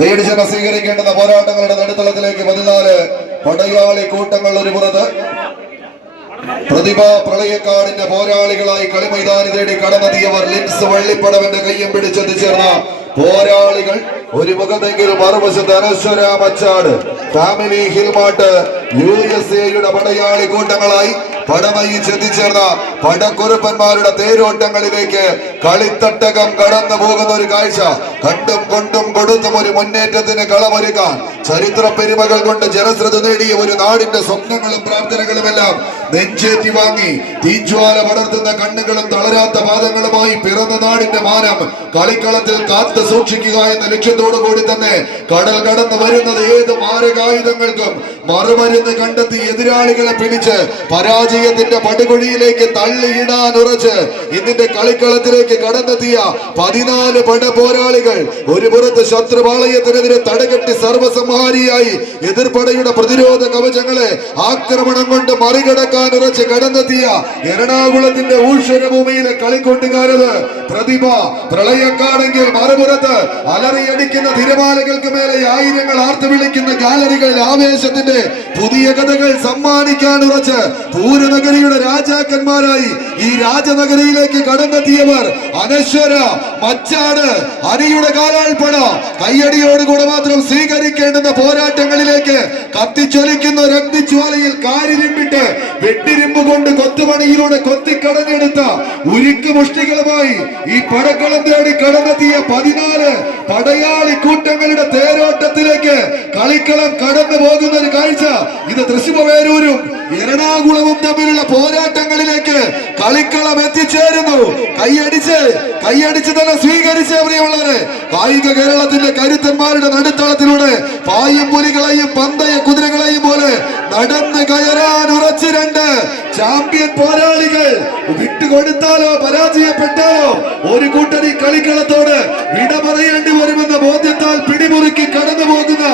കൈയടിച്ച് സ്വീകരിക്കേണ്ടുന്ന പോരാട്ടങ്ങളുടെ നടുത്തളത്തിലേക്ക് 14 പടയാളി കൂട്ടങ്ങൾ ഒരു പുറത്ത്. പ്രതിഭ പ്രളയക്കാടിന്റെ പോരാളികളായി കളിമൈതാനി തേടി കടന്നെത്തിയവർ ലിൻസ് വള്ളിപ്പടവന്റെ കയ്യം പിടിച്ചെത്തിച്ചേർന്ന പോരാളികൾ ഒരു മുഖത്തെങ്കിൽ മറുവശത്ത് അനശ്വര മച്ചാട്, ഫാമിലി ഹിൽമാർട്ട് USA പടയാളി കൂട്ടങ്ങളായി പടമയിൽ എത്തിച്ചേർന്ന പടക്കുറുപ്പന്മാരുടെ തേരോട്ടങ്ങളിലേക്ക് കളിത്തട്ടകം കടന്നു പോകുന്ന ഒരു കാഴ്ച കണ്ടും കൊണ്ടും കൊടുത്തും ഒരു മുന്നേറ്റത്തിന് കളമൊരുക്കാൻ ചരിത്ര പെരുമകൾ കൊണ്ട് ജനശ്രദ്ധ നേടിയ ഒരു നാടിന്റെ സ്വപ്നങ്ങളും പ്രാർത്ഥനകളുമെല്ലാം നെഞ്ചേറ്റി വാങ്ങി തീജ്വാല പടർത്തുന്ന കണ്ണുകളും തളരാത്ത പാദങ്ങളുമായി പിറന്ന നാടിന്റെ മാനം കളിക്കളത്തിൽ കാത്തു സൂക്ഷിക്കുക എന്ന ലക്ഷ്യത്തോടു കൂടി തന്നെ കടൽ കടന്നു വരുന്നത് ഏത് മാരകായുധങ്ങൾക്കും മറുമരുന്ന് കണ്ടെത്തി എതിരാളികളെ പിടിച്ച് പരാജയത്തിന്റെ പടുകുഴിയിലേക്ക് തള്ളിയിടാൻ ഉറച്ച് ഇന്നിന്റെ കളിക്കളത്തിലേക്ക് കടന്നെത്തിയ 14 പട പോരാളികൾ ഒരു പുറത്ത് ശത്രുപാളയത്തിനെതിരെ തടകെട്ടി സർവസംഹാരിയായി എതിർപ്പടയുടെ പ്രതിരോധ കവചങ്ങളെ ആക്രമണം കൊണ്ട് മറികടക്കാൻ ഉറച്ച് കടന്നെത്തിയ എറണാകുളത്തിന്റെ ഊഷരഭൂമിയിലെ കളിക്കൊണ്ടുകാരത് പ്രതിഭ പ്രളയക്കാണെങ്കിൽ മറുപുറത്ത് അലറിയടിക്കുന്ന തിരമാലകൾക്ക് മേലെ ആയിരങ്ങൾ ആർത്തു വിളിക്കുന്ന ഗാലറികളിൽ ആവേശത്തിന്റെ പുതിയ കഥകൾ സമ്മാനിക്കാൻ ഉറച്ച് പൂരനഗരിയുടെ രാജാക്കന്മാരായി ഈ രാജനഗരിയിലേക്ക് കടന്നെത്തിയവർ അനശ്വര മച്ചാട് അരിയുടെ കാലാൾപ്പട കയ്യടിയോടുകൂടെ മാത്രം സ്വീകരിക്കേണ്ടുന്ന പോരാട്ടങ്ങളിലേക്ക് കത്തിച്ചൊലിക്കുന്ന രക്തിജ്വാലയിൽ കാരിരിമ്പിട്ട് വെട്ടിരിമ്പ് കൊണ്ട് കൊത്തുപണിയിലൂടെ കൊത്തിക്കടഞ്ഞെടുത്ത ഉരുക്ക് മുഷ്ടികളുമായി ഈ പടക്കളം തേടി കടന്നെത്തിയ 14 പടയാളി കൂട്ടങ്ങളുടെ തേരോട്ടത്തിലേക്ക് കളിക്കളം കടന്നു പോകുന്ന ഒരു കാഴ്ച ഇത് തൃശ്ശൂരും എറണാകുളവും തമ്മിലുള്ള പോരാട്ടങ്ങളിലേക്ക് കളിക്കളം എത്തിച്ചേരുന്നു. കൈയടിച്ച് തന്നെ സ്വീകരിച്ച പ്രിയമുള്ളവരെ, കായിക കേരളത്തിന്റെ കരുത്തന്മാരുടെ നടുത്തളത്തിലൂടെ പായും പുലികളെയും പന്തയ കുതിരകളെയും പോലെ നടന്ന് കയറാൻ ഉറച്ചു 2 ചാമ്പ്യൻ പോരാളികൾ. വിട്ടുകൊടുത്താലോ പരാജയപ്പെട്ടാലോ ഒരു കൂട്ടരി കളിക്കളത്തോട് വിട പറയേണ്ടി വരുമെന്ന ബോധ്യത്താൽ പിടിമുറുക്കി കടന്നു പോകുന്ന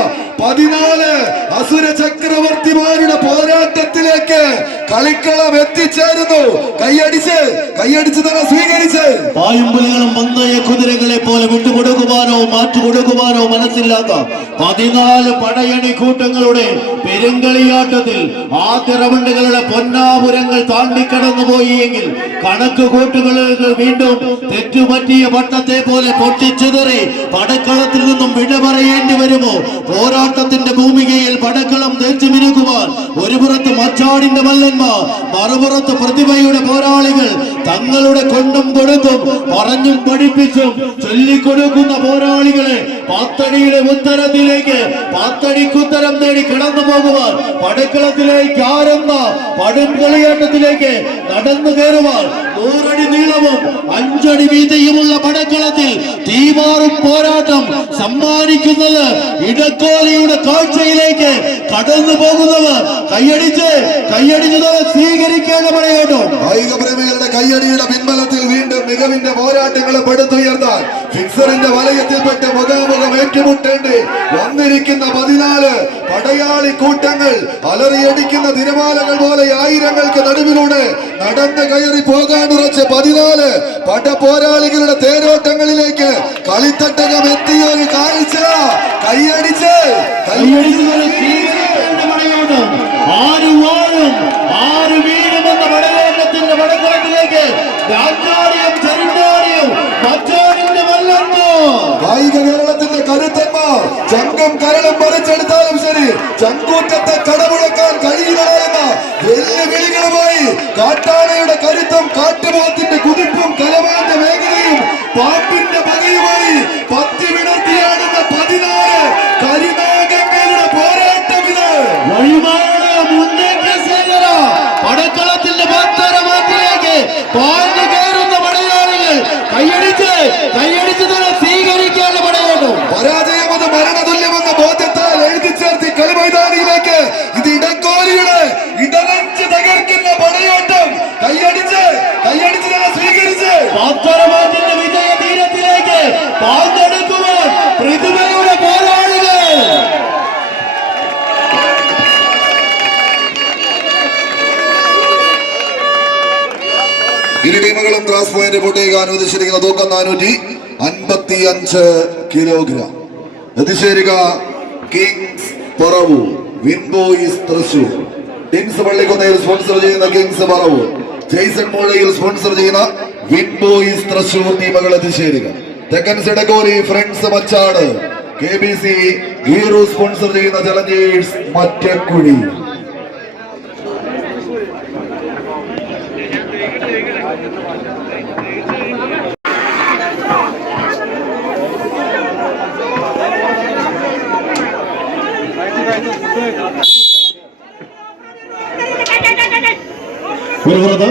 14 അസുര ചക്രവർത്തിമാരുടെ പോരാട്ടത്തിലേക്ക് കളിക്കളം എത്തിച്ചേരുന്നു. കൈയടിച്ച് തന്നെ സ്വീകരിച്ച് പായുമ്പുലികളും പന്തയ കുതിരകളെ പോലെ വിട്ടുകൊടുക്കുവാനോ മാറ്റുകൊടുക്കുവാനോ മനസ്സില്ലാത്ത 14 പടയണി കൂട്ടങ്ങളുടെ പെരുങ്കളിയാട്ടത്തിൽ ആദ്യ റൗണ്ടുകളുടെ പൊന്നാപുരങ്ങൾ താണ്ടിക്കടന്നുപോയി എങ്കിൽ കണക്ക് കൂട്ടുകൾ വീണ്ടും തെറ്റുപറ്റിയ പട്ടത്തെ പോലെ പൊട്ടിച്ചിതറി പടക്കളത്തിൽ നിന്നും വിട പറയേണ്ടി വരുമോ? പോരാട്ടത്തിന്റെ ഭൂമികയിൽ പടക്കളം തേച്ചു മിനുക്കുവാൻ ഒരു പുറത്ത് മച്ചാടിന്റെ മല്ലന്മാർ, മറുപുറത്ത് പ്രതിഭയുടെ പോരാളികൾ തങ്ങളുടെ കൊണ്ടും കൊടുത്തും പറഞ്ഞും പഠിപ്പിച്ചും ചൊല്ലിക്കൊടുക്കുന്ന പോരാളികളെ പാത്തടിയുടെ ഉത്തരത്തിലേക്ക് പാത്തടിക്കുത്തരം നേടി കടന്നു പോകുവാൻ പടക്കളത്തിലേക്ക് ആരെന്ന പടും കളിയാട്ടത്തിലേക്ക് നടന്നു കയറുവാൻ 100 അടി നീളവും 5 അടി വീതിയുമുള്ള പടക്കളത്തിൽ തീമാറും പോരാട്ടം സമ്മാനിക്കുന്നത് ഇടക്കോലിയുടെ കാഴ്ചയിലേക്ക് കടന്നു പോകുന്നവർ കൈയടിച്ച് സ്വീകരിക്കേണ്ട പടയോട്ടം. കായിക പ്രേമികളുടെ കയ്യടിയുടെ പിൻബലത്തിൽ വീണ്ടും മികവിന്റെ പോരാട്ടങ്ങളെ പടുത്തുയർത്താൻ ഫിക്സറിന്റെ വലയത്തിൽപ്പെട്ട് മുഖാമുഖം ഏറ്റുമുട്ടേണ്ടി വന്നിരിക്കുന്ന 14 പടയാളി കൂട്ടങ്ങൾ അലറിയടിക്കുന്ന തിരമാലകൾ പോലെ ആയിരങ്ങൾക്ക് നടുവിലൂടെ നടന്ന് കയറി പോകാൻ ഉറച്ച് 14 പട പോരാളികളുടെ തേരോട്ടങ്ങളിലേക്ക് കളിത്തട്ടകം എത്തിയ ഒരു കാഴ്ച. കൈയടിച്ച് ആര് വാഴും ആര് വീഴുമെന്ന പടയോട്ടത്തിന്റെ പടക്കളത്തിലേക്ക് മച്ചാടിന്റെ മല്ലന്മാർ, കായിക കേരളത്തിന്റെ കരുത്തന്മാർ ചങ്കം കരളും പറിച്ചെടുത്താലും ശരി ചങ്കൂറ്റത്തെ കടമുഴക്കാൻ കഴിയില്ല എന്ന വെല്ലുവിളികളുമായി കാട്ടാനയുടെ കരുത്തും കാട്ടുപോത്തിന്റെ കുതിപ്പും കലവാന്റെ മേഖലയും പാമ്പിന്റെ പകയുമായി പത്തി വിടർത്തിയാടുന്ന 14 കരിനാഗങ്ങളുടെ പോരാട്ടമിത്. പടക്കളത്തിന്റെ പത്തരമാറ്റിലേക്ക് പാഞ്ഞു കയറുന്ന പടയാളികൾ കൈയടിച്ച് തന്നെ സ്വീകരിക്കേണ്ട പടയോട്ടം. പരാജയം അത് മരണതുല്യമെന്ന ബോധ്യത്താൽ എഴുതി ചേർത്തി കളിമൈതാനിയിലേക്ക് ഇത് ഇടക്കോലിയുടെ ഇടനഞ്ച് തകർക്കുന്ന പടയോട്ടം. കൈയടിച്ച് തന്നെ സ്വീകരിച്ച് പത്തരമാറ്റിന്റെ വിജയ തീരത്തിലേക്ക് പാഞ്ഞെടുക്കുവാൻ പ്രതിഭയുടെ പോരാളികൾ. ഇരു ടീമുകളും ക്രാസ് പോയിന്റ് പൊട്ടിയേക്ക് അനുവദിച്ചിരിക്കുന്ന തൂക്കം 455 കിലോഗ്രാം. എത്തിച്ചേരുക Kings Paravur, Winboys Thrissur, Kings പള്ളിക്കുന്നയിൽ സ്പോൺസർ ചെയ്യുന്ന കിങ്സ് പറവൂർ, ജെയ്സൺ മൂഴയിൽ സ്പോൺസർ ചെയ്യുന്ന വിൻബോയ്സ് തൃശൂർ ടീമുകൾ എത്തിച്ചേരുക. തെക്കൻ സെഡഗോലി ഫ്രണ്ട്സ് മച്ചാട്, KBC ഗീറു സ്പോൺസർ ചെയ്യുന്ന ചലഞ്ചേഴ്സ് മറ്റക്കുഴി. ഒരു പുറത്ത്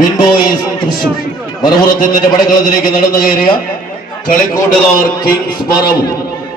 വിൻബോയ്സ് തൃശൂർ, മറുപുറത്തിന്റെ പടക്കളത്തിലേക്ക് നടന്നു കയറിയ കളിക്കൂട്ടുകാർ കിങ്സ് പറവൂർ.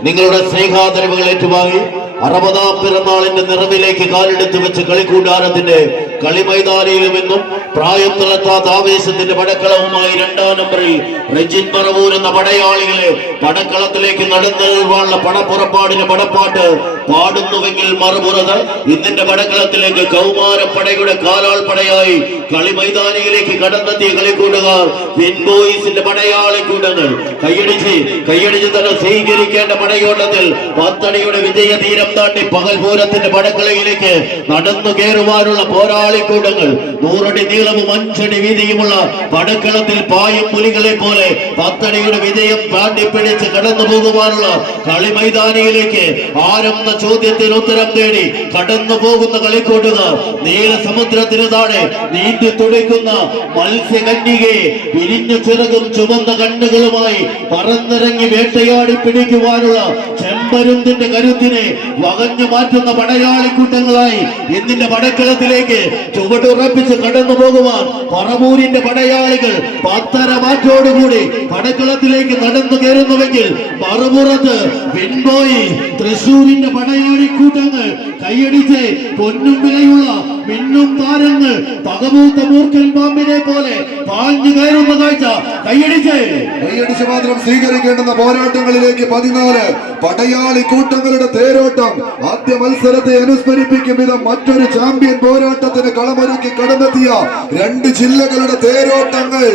നിങ്ങളുടെ സ്നേഹാദരവുകൾ ഏറ്റുവാങ്ങി 60ാം പിറന്നാളിന്റെ നിറവിലേക്ക് കാലെടുത്ത് വെച്ച് കളിക്കൂടാരത്തിന്റെ കളിമൈതാനിയിലുമെന്നും പ്രായം തളർത്താത്ത ആവേശത്തിന്റെ പടക്കളവുമായി 2ാം നമ്പറിൽ റെജിൻ പറവൂർ എന്ന പടയാളികളെ പടക്കളത്തിലേക്ക് നടന്നുവാനുള്ള പടപ്പുറപ്പാടിന് പടപ്പാട്ട് പാടുന്നുവെങ്കിൽ മറുപുറത്ത് ഇന്നിന്റെ പടക്കളത്തിലേക്ക് കൗമാരപ്പടയുടെ കാലാൾപ്പടയായി കളിമൈതാനിയിലേക്ക് കടന്നെത്തിയ കളിക്കൂട്ടുകാർ വിൻബോയ്സിന്റെ പടയാളി കൂട്ടങ്ങൾ കൈയടിച്ച് തന്നെ സ്വീകരിക്കേണ്ട പടയോട്ടത്തിൽ പത്തടിയുടെ വിജയതീരം താണ്ടി പകൽപൂരത്തിന്റെ പടക്കളയിലേക്ക് നടന്നു കയറുവാനുള്ള പോരാളിക്കൂട്ടങ്ങൾ 100 അടി നീളവും 5 അടി വീതിയുമുള്ള പടക്കളത്തിൽ പായും പുലികളെ പോലെ 10 അടിയുടെ വിജയം താണ്ടി പിടിച്ച് കടന്നു പോകുവാനുള്ള കളിമൈതാനിയിലേക്ക് ആരെന്ന ചോദ്യത്തിന് ഉത്തരം തേടി കടന്നു പോകുന്ന കളിക്കൂട്ടുകാർ നീല സമുദ്രത്തിന് താഴെ നീന്തി തുടിക്കുന്ന മത്സ്യകന്യകയെ വിരിഞ്ഞ ചിറകും ചുവന്ന കണ്ണുകളുമായി പറന്നിറങ്ങി വേട്ടയാടി പിടിക്കുവാനുള്ള ചെമ്പരുന്തിന്റെ കരുത്തിനെ വകഞ്ഞു മാറ്റുന്ന പടയാളിക്കൂട്ടങ്ങളായി ഇന്നിന്റെ പടക്കളത്തിലേക്ക് ചുവടുറപ്പിച്ച് കടന്നു പോകുവാൻ പറവൂരിന്റെ പടയാളികൾ 10:30 മാറ്റോടുകൂടി പടക്കളത്തിലേക്ക് നടന്നു കയറുന്നുവെങ്കിൽ മറുപുറത്ത് വിൻബോയി തൃശൂരിന്റെ പടയാളിക്കൂട്ടങ്ങൾ കൈയടിച്ച് പൊന്നും വിലയുള്ള മിന്നും താരങ്ങൾ പകമൂത്ത മൂർഖൻ പാമ്പിനെ പോലെ പാഞ്ഞു കയറുന്ന കാഴ്ച കൈയടിച്ച് മാത്രം സ്വീകരിക്കേണ്ടുന്ന പോരാട്ടങ്ങളിലേക്ക് 14 പടയാളി കൂട്ടങ്ങളുടെ തേരോട്ടം ആദ്യ മത്സരത്തെ അനുസ്മരിപ്പിക്കും വിധം മറ്റൊരു ചാമ്പ്യൻ പോരാട്ടത്തിന് കളമൊരുക്കി കടന്നെത്തിയ 2 ജില്ലകളുടെ തേരോട്ടങ്ങൾ.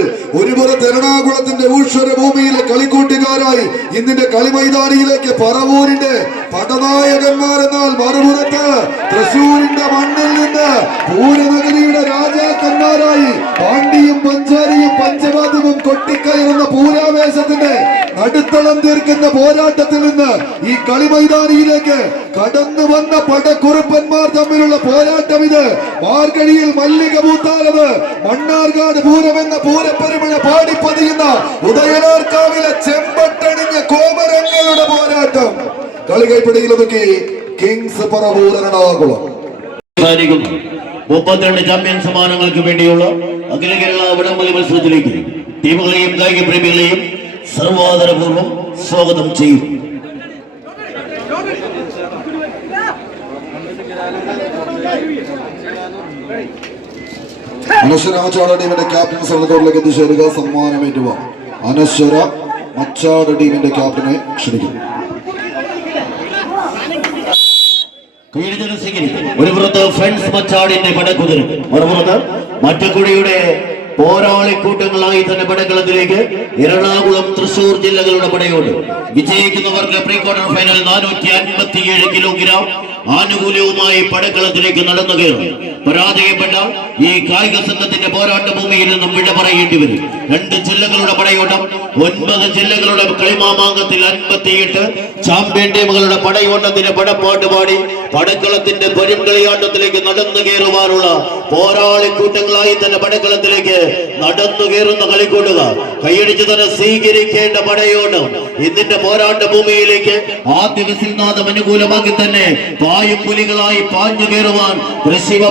ഒരു പുറത്ത് എറണാകുളത്തിന്റെ ഊശ്വര ഭൂമിയിലെ കളിക്കൂട്ടുകാരായി ഇന്നിന്റെ കളിമൈതാനിയിലേക്ക് പറവൂരിന്റെ പടനായകന്മാരെന്നാൽ മറുപുറത്ത് തൃശൂരിന്റെ മണ്ണിൽ നിന്ന് പൂരനഗരിയുടെ രാജാക്കന്മാരായി പാണ്ഡിയും പഞ്ചാരിയും പഞ്ചവാദ്യവും കൊട്ടിക്കയറുന്ന പൂരാവേശത്തിന്റെ നടുത്തളം തീർക്കുന്ന പോരാട്ടത്തിൽ നിന്ന് ഈ കളിമൈതാനിയിലേക്ക് കടന്നു വന്ന പടക്കുറുപ്പന്മാർ തമ്മിലുള്ള പോരാട്ടം ഇത്. മാർഗഴിയിൽ മല്ലിക പൂത്താലത് മണ്ണാർക്കാട് പൂരമെന്ന പൂരപ്പെരുമഴ പാടിപ്പതിയുന്ന ഉദയനാർക്കാവിലെ ചെമ്പട്ടണിഞ്ഞ കോമരങ്ങളുടെ പോരാട്ടം. കളി കൈപ്പിടിയിലൊതുക്കി കിങ്സ് പറവൂർ എറണാകുളം. 32 ചാമ്പ്യൻ സമ്മാനങ്ങൾക്ക് വേണ്ടിയുള്ള അഖില കേരള വടംവലി മത്സരത്തിലേക്ക് ടീമുകളെയും കായിക പ്രേമികളെയും സർവാദരപൂർവ്വം സ്വാഗതം ചെയ്യും. അനശ്വര മച്ചാട് ടീമിന്റെ ക്യാപ്റ്റൻ സ്ഥലത്തോട്ടിലേക്ക് എത്തിച്ചേരുക. സമ്മാനമേറ്റുക. അനശ്വര മച്ചാട് ടീമിന്റെ ക്യാപ്റ്റനെ ക്ഷണിക്കുന്നു. ഒരു പുറത്ത് ഫ്രണ്ട്സ് മച്ചാടിന്റെ പടക്കുതിര, മറുപുറത്ത് മറ്റക്കുടിയുടെ പോരാളിക്കൂട്ടങ്ങളായി തന്നെ പടക്കളത്തിലേക്ക് എറണാകുളം തൃശൂർ ജില്ലകളുടെ പടയോട്. വിജയിക്കുന്നവർക്ക് പ്രീ ക്വാർട്ടർ ഫൈനൽ 457 കിലോഗ്രാം ആനുകൂല്യവുമായി പടക്കളത്തിലേക്ക് നടന്നു കയറും. പരാജയപ്പെട്ട ഈ കായിക സംഘത്തിന്റെ പോരാട്ട ഭൂമിയിൽ നിന്നും വിട പറയേണ്ടി വരും. 2 ജില്ലകളുടെ പടയോട്ടം, 9 ജില്ലകളുടെ കളിമാമാങ്കത്തിൽ 58 ചാമ്പ്യൻ ടീമുകളുടെ പടയോട്ടത്തിന്റെ പടപ്പാട്ട് പാടി പടക്കളത്തിന്റെ കളിയാട്ടത്തിലേക്ക് നടന്നു കയറുവാനുള്ള പോരാളിക്കൂട്ടങ്ങളായി തന്നെ പടക്കളത്തിലേക്ക് നടന്നു കയറുന്ന കളിക്കൂട്ടുകാർ കൈയടിച്ച് തന്നെ സ്വീകരിക്കേണ്ട പടയോട്ടം ഇന്നിന്റെ പോരാട്ട ഭൂമിയിലേക്ക് ആദ്യ വിസിൽനാഥം അനുകൂലമാക്കി തന്നെ പായും പുലികളായി പാഞ്ഞു കയറുവാൻ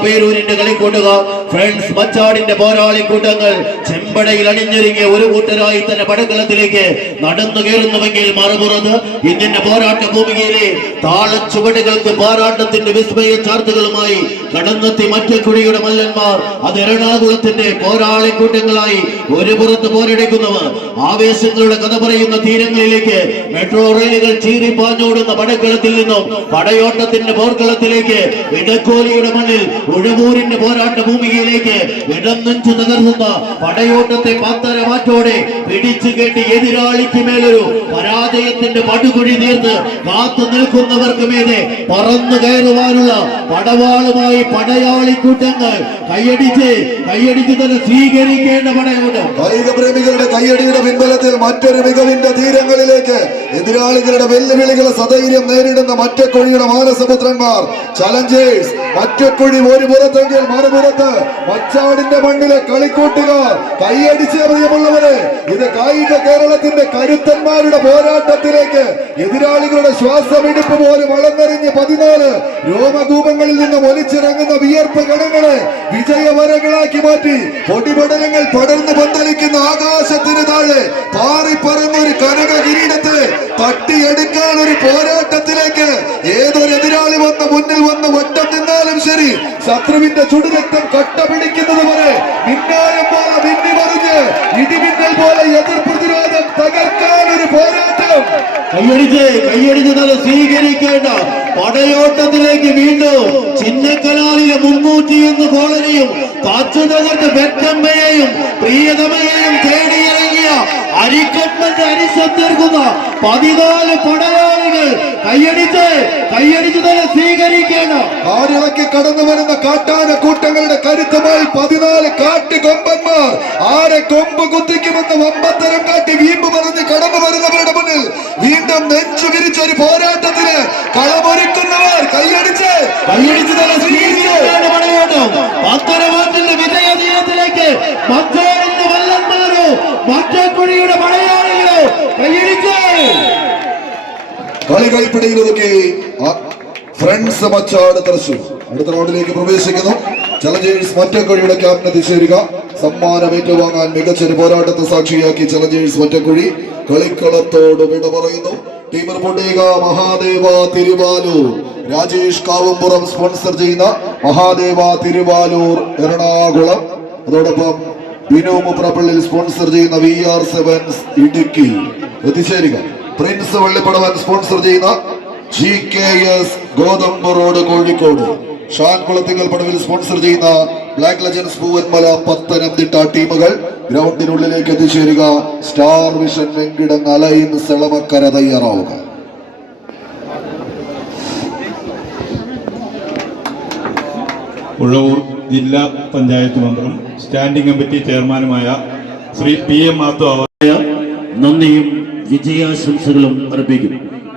പേരൂരിന്റെ കളിക്കൂട്ടുകാർ ഫ്രണ്ട്സ് മച്ചാടിന്റെ പോരാളിക്കൂട്ടങ്ങൾ ചെമ്പടയിൽ അണിഞ്ഞൊരുങ്ങിയ ഒരു കൂട്ടരായി തന്നെ പടക്കളത്തിലേക്ക് നടന്നു കയറുന്നുവെങ്കിൽ മറുപുറത്ത് ഇന്നിന്റെ പോരാട്ട ഭൂമിയിലെ താളച്ചുവടുകൾക്ക് പോരാട്ടത്തിന്റെ വിസ്മയ ചാർത്തുകളുമായി കടന്നെത്തി മറ്റക്കുടിയുടെ മല്ലന്മാർ. അത് എറണാകുളത്തിന്റെ പോരാളിക്കൂട്ടങ്ങളായി ഒരു പുറത്ത് പോരടിക്കുന്നവർ ആവേശങ്ങളുടെ കഥ പറയുന്ന തീരങ്ങളിലേക്ക് മെട്രോ റെയിലുകൾ ചീറി പാഞ്ഞോടുന്ന പടക്കളത്തിൽ നിന്നും പടയോട്ടത്തിന്റെ പോർക്കളത്തിലേക്ക് ഇടക്കോലിയുടെ മണ്ണിൽ ഉഴവൂരിന്റെ പോരാട്ട ഭൂമിയിലേക്ക് ഇടം നെഞ്ചു തകർന്ന പടയോട്ടത്തെ 10:30 മാറ്റോടെ പിടിച്ചു കെട്ടി എതിരാളിക്ക് മേലൊരു പരാജയത്തിന്റെ പടുകുഴി തീർത്ത് കാത്തു നിൽക്കുന്നവർക്ക് മീതെ പറന്നു കയറുവാനുള്ള പടവാളുമായി പടയാളി കൂട്ടങ്ങൾ കൈയടിച്ച് തന്നെ സ്വീകരിക്കേണ്ട പടയോട്ടം. കായിക പ്രേമികളുടെ കയ്യടിയുടെ പിൻബലത്തിൽ മറ്റൊരു മികവിന്റെ തീരങ്ങളിലേക്ക് എതിരാളികളുടെ വെല്ലുവിളികളെ സധൈര്യം നേരിടുന്ന മറ്റക്കൊഴിയുടെ മാനസപുത്രന്മാർ ചലഞ്ചേഴ്സ്. മറ്റക്കൊഴി ഒരു പുറത്തെങ്കിൽ മറുപുറത്ത് മച്ചാടിന്റെ മണ്ണിലെ കളിക്കൂട്ടുകാർ. കൈയടിച്ച പ്രിയമുള്ളവരെ, ഇത് കായിക കേരളത്തിന്റെ കരുത്തന്മാരുടെ പോരാട്ടത്തിലേക്ക് എതിരാളികളുടെ ശ്വാസമെടുപ്പ് പോലെ വളർന്നെറിഞ്ഞ് 14 രോമകൂപങ്ങളിൽ നിന്നും ഒലിച്ചിറങ്ങുന്ന വിയർപ്പ് ഗണങ്ങളെ വിജയവരകളാക്കി മാറ്റി പൊടിപടലങ്ങൾ പടർന്നു പന്തലിക്കുന്ന ആകാശത്തിന് താഴെ പാറിപ്പറന്ന ഒരു കനക കിരീടത്തെ തട്ടിയെടുക്കാൻ ഒരു പോരാട്ടത്തിലേക്ക് ഏതൊരു എതിരാളി വന്ന് മുന്നിൽ വന്ന് വട്ടം നിന്നാലും ശരി, ശത്രുവിന്റെ ചുടുരക്തം കട്ട പിടിക്കുന്നത് വരെ മിന്നായം പോലെ മിന്നി മറിഞ്ഞ് ഇടിമിന്നൽ പോലെ എതിർ പ്രതിരോധം തകർക്കാൻ ഒരു പോരാട്ടം. കയ്യടിച്ച് നല്ല സ്വീകരിക്കേണ്ട പടയോട്ടത്തിലേക്ക് വീണ്ടും ചിന്നക്കനാലിലെ 301 കോളനിയും കാച്ചു തകർത്ത് വെറ്റമ്മയെയും പ്രിയതമയെയും തേടിയിറങ്ങിയ അരിക്കൊമ്പന്റെ അരിശം തീർക്കുന്ന 14 പടയാളികൾ കയ്യടിച്ച് തന്നെ സ്വീകരിക്കേണ്ട. ആരിളക്കി കടന്നു വരുന്ന കാട്ടാന കൂട്ടങ്ങളുടെ കരുത്തുമായി 14 കാട്ടുകൊമ്പന്മാർ ആരെ കൊമ്പ് കുത്തിക്കുമെന്ന് വമ്പത്തരം കാട്ടി വീമ്പ് പറഞ്ഞ് കടന്നു വരുന്നവരുടെ മുന്നിൽ വീണ്ടും നെഞ്ചു വിരിച്ചൊരു പോരാട്ടത്തിന് കളമൊരുക്കുന്നവർ കയ്യടിച്ച് തന്നെ സ്വീകരിക്കേണ്ട പടയോട്ടം. പത്തരമാറ്റിന്റെ വിജയതീരത്തിലേക്ക് മഞ്ചേരിന്റെ വല്ലന്മാരോ മറ്റക്കുഴിയുടെ പടയാളികളോ കയ്യടിച്ച് കളി കൈപ്പിടിയിലൊതുക്കി ഫ്രണ്ട്സ് മച്ചാട് തൃശൂർ അടുത്ത റൗണ്ടിലേക്ക് പ്രവേശിക്കുന്നു. ചലഞ്ചേഴ്സ് മറ്റക്കുഴിയുടെ ക്യാപ്റ്റൻ ചേരുക. സമ്മാനം ഏറ്റുവാങ്ങാൻ മികച്ചൊരു പോരാട്ടത്തെ സാക്ഷിയാക്കി ചലഞ്ചേഴ്സ് മറ്റക്കുഴി കളിക്കളത്തോട് വിട പറയുന്നു. Team report Mahadeva Thiruvalur, Rajesh Kavumpuram sponsor ചെയ്യുന്ന മഹാദേവ തിരുവാലൂർ എറണാകുളം. അതോടൊപ്പം ബിനു മുപ്രപ്പള്ളിൽ സ്പോൺസർ ചെയ്യുന്ന VR7 ഇടുക്കി എത്തിച്ചേരുക. പ്രിൻസ് വള്ളിപ്പടവൻ സ്പോൺസർ ചെയ്യുന്ന GKS ഗോതമ്പ് റോഡ് കോഴിക്കോട്. ഷാൻ കുളത്തിങ്കൽ പടവിൽ സ്പോൺസർ ചെയ്യുന്ന ബ്ലാക്ക് ലെജൻസ് പൂവന്മല പത്തനംതിട്ട ടീമുകൾ ഗ്രൗണ്ടിനുള്ളിലേക്ക് എത്തിച്ചേരുക. Star Vision Venkitangu Alliance Elamakkara തയ്യാറാവുക. Uzhavoor ജില്ലാ പഞ്ചായത്ത് മെമ്പറും സ്റ്റാൻഡിംഗ് കമ്മിറ്റി ചെയർമാനുമായ ശ്രീ PM മാത്തു നന്ദിയും വിജയാശംസകളും അർപ്പിക്കും.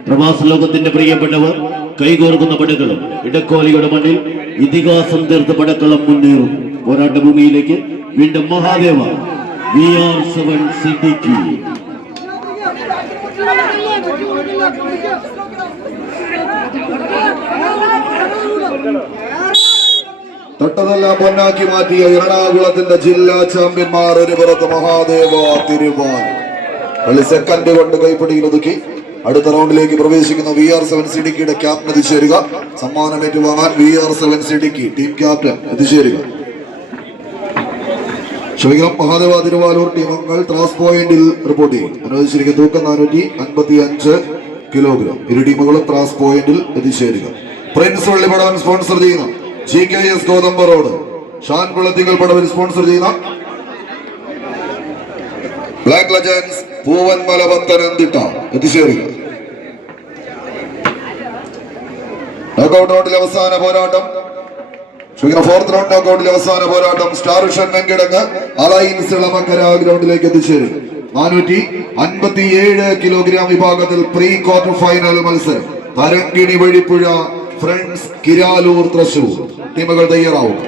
പ്രവാസ ലോകത്തിന്റെ പ്രിയപ്പെട്ടവർ കൈകോർക്കുന്ന പടക്കളം ഇടക്കോലിയുടെ മണ്ണിൽ ഇതിഹാസം തീർത്ത പടക്കളം മുന്നേറും. പോരാട്ടഭൂമിയിലേക്ക് വീണ്ടും മഹാദേവ VR7 സിദ്ദിഖി. തൊട്ടതെല്ലാം പൊന്നാക്കി മാറ്റിയ എറണാകുളത്തിന്റെ ജില്ലാ ചാമ്പ്യന്മാർ ഒരു പുറത്ത് മഹാദേവ തിരുവാലൂർ. കളി സെക്കൻഡ് കൊണ്ട് കൈപ്പിടിയിൽ ഒതുക്കി അടുത്ത റൗണ്ടിലേക്ക് പ്രവേശിക്കുന്ന VR7 സിഡിക്കിയുടെ ക്യാപ്റ്റൻ എത്തിച്ചേരുക. സമ്മാനം ഏറ്റുവാങ്ങാൻ VR7 സിഡിക്കി ടീം ക്യാപ്റ്റൻ എത്തിച്ചേരുക. ക്ഷമിക്കണം, മഹാദേവ തിരുവാലൂർ ടീം അംഗങ്ങൾ ത്രാസ് പോയിന്റിൽ റിപ്പോർട്ട് ചെയ്യും. അനുവദിച്ചിരിക്കുന്ന തൂക്കം 455 കിലോഗ്രാം. ഇരു ടീമുകളും ത്രാസ് പോയിന്റിൽ എത്തിച്ചേരുക. പ്രിൻസ് വള്ളിപ്പടവൻ സ്പോൺസർ ചെയ്യുന്ന GKS ഗോതമ്പ് റോഡ്, ഷാൻ കുളത്തിങ്കൽ പടവിൽ സ്പോൺസർ ചെയ്യുന്ന ബ്ലാക്ക് ലെജൻസ് പൂവന്മല പത്തനംതിട്ട എത്തിച്ചേരുക. നോക്കൌട്ട് റൗണ്ടിലെ അവസാന പോരാട്ടം, ഫോർത്ത് റൗണ്ട് നോക്കൌട്ടിലെ അവസാന പോരാട്ടം Star Vision Venkitangu Alliance Elamakkara ഗ്രൗണ്ടിലേക്ക് എത്തിച്ചേരും. 457 കിലോഗ്രാം വിഭാഗത്തിൽ പ്രീ ക്വാർട്ടർ ഫൈനൽ മത്സരം തരങ്കിണി വഴിപ്പുഴ ഫ്രണ്ട്സ് കിരാലൂർ തൃശൂർ. ടീമുകൾ തയ്യാറാവും.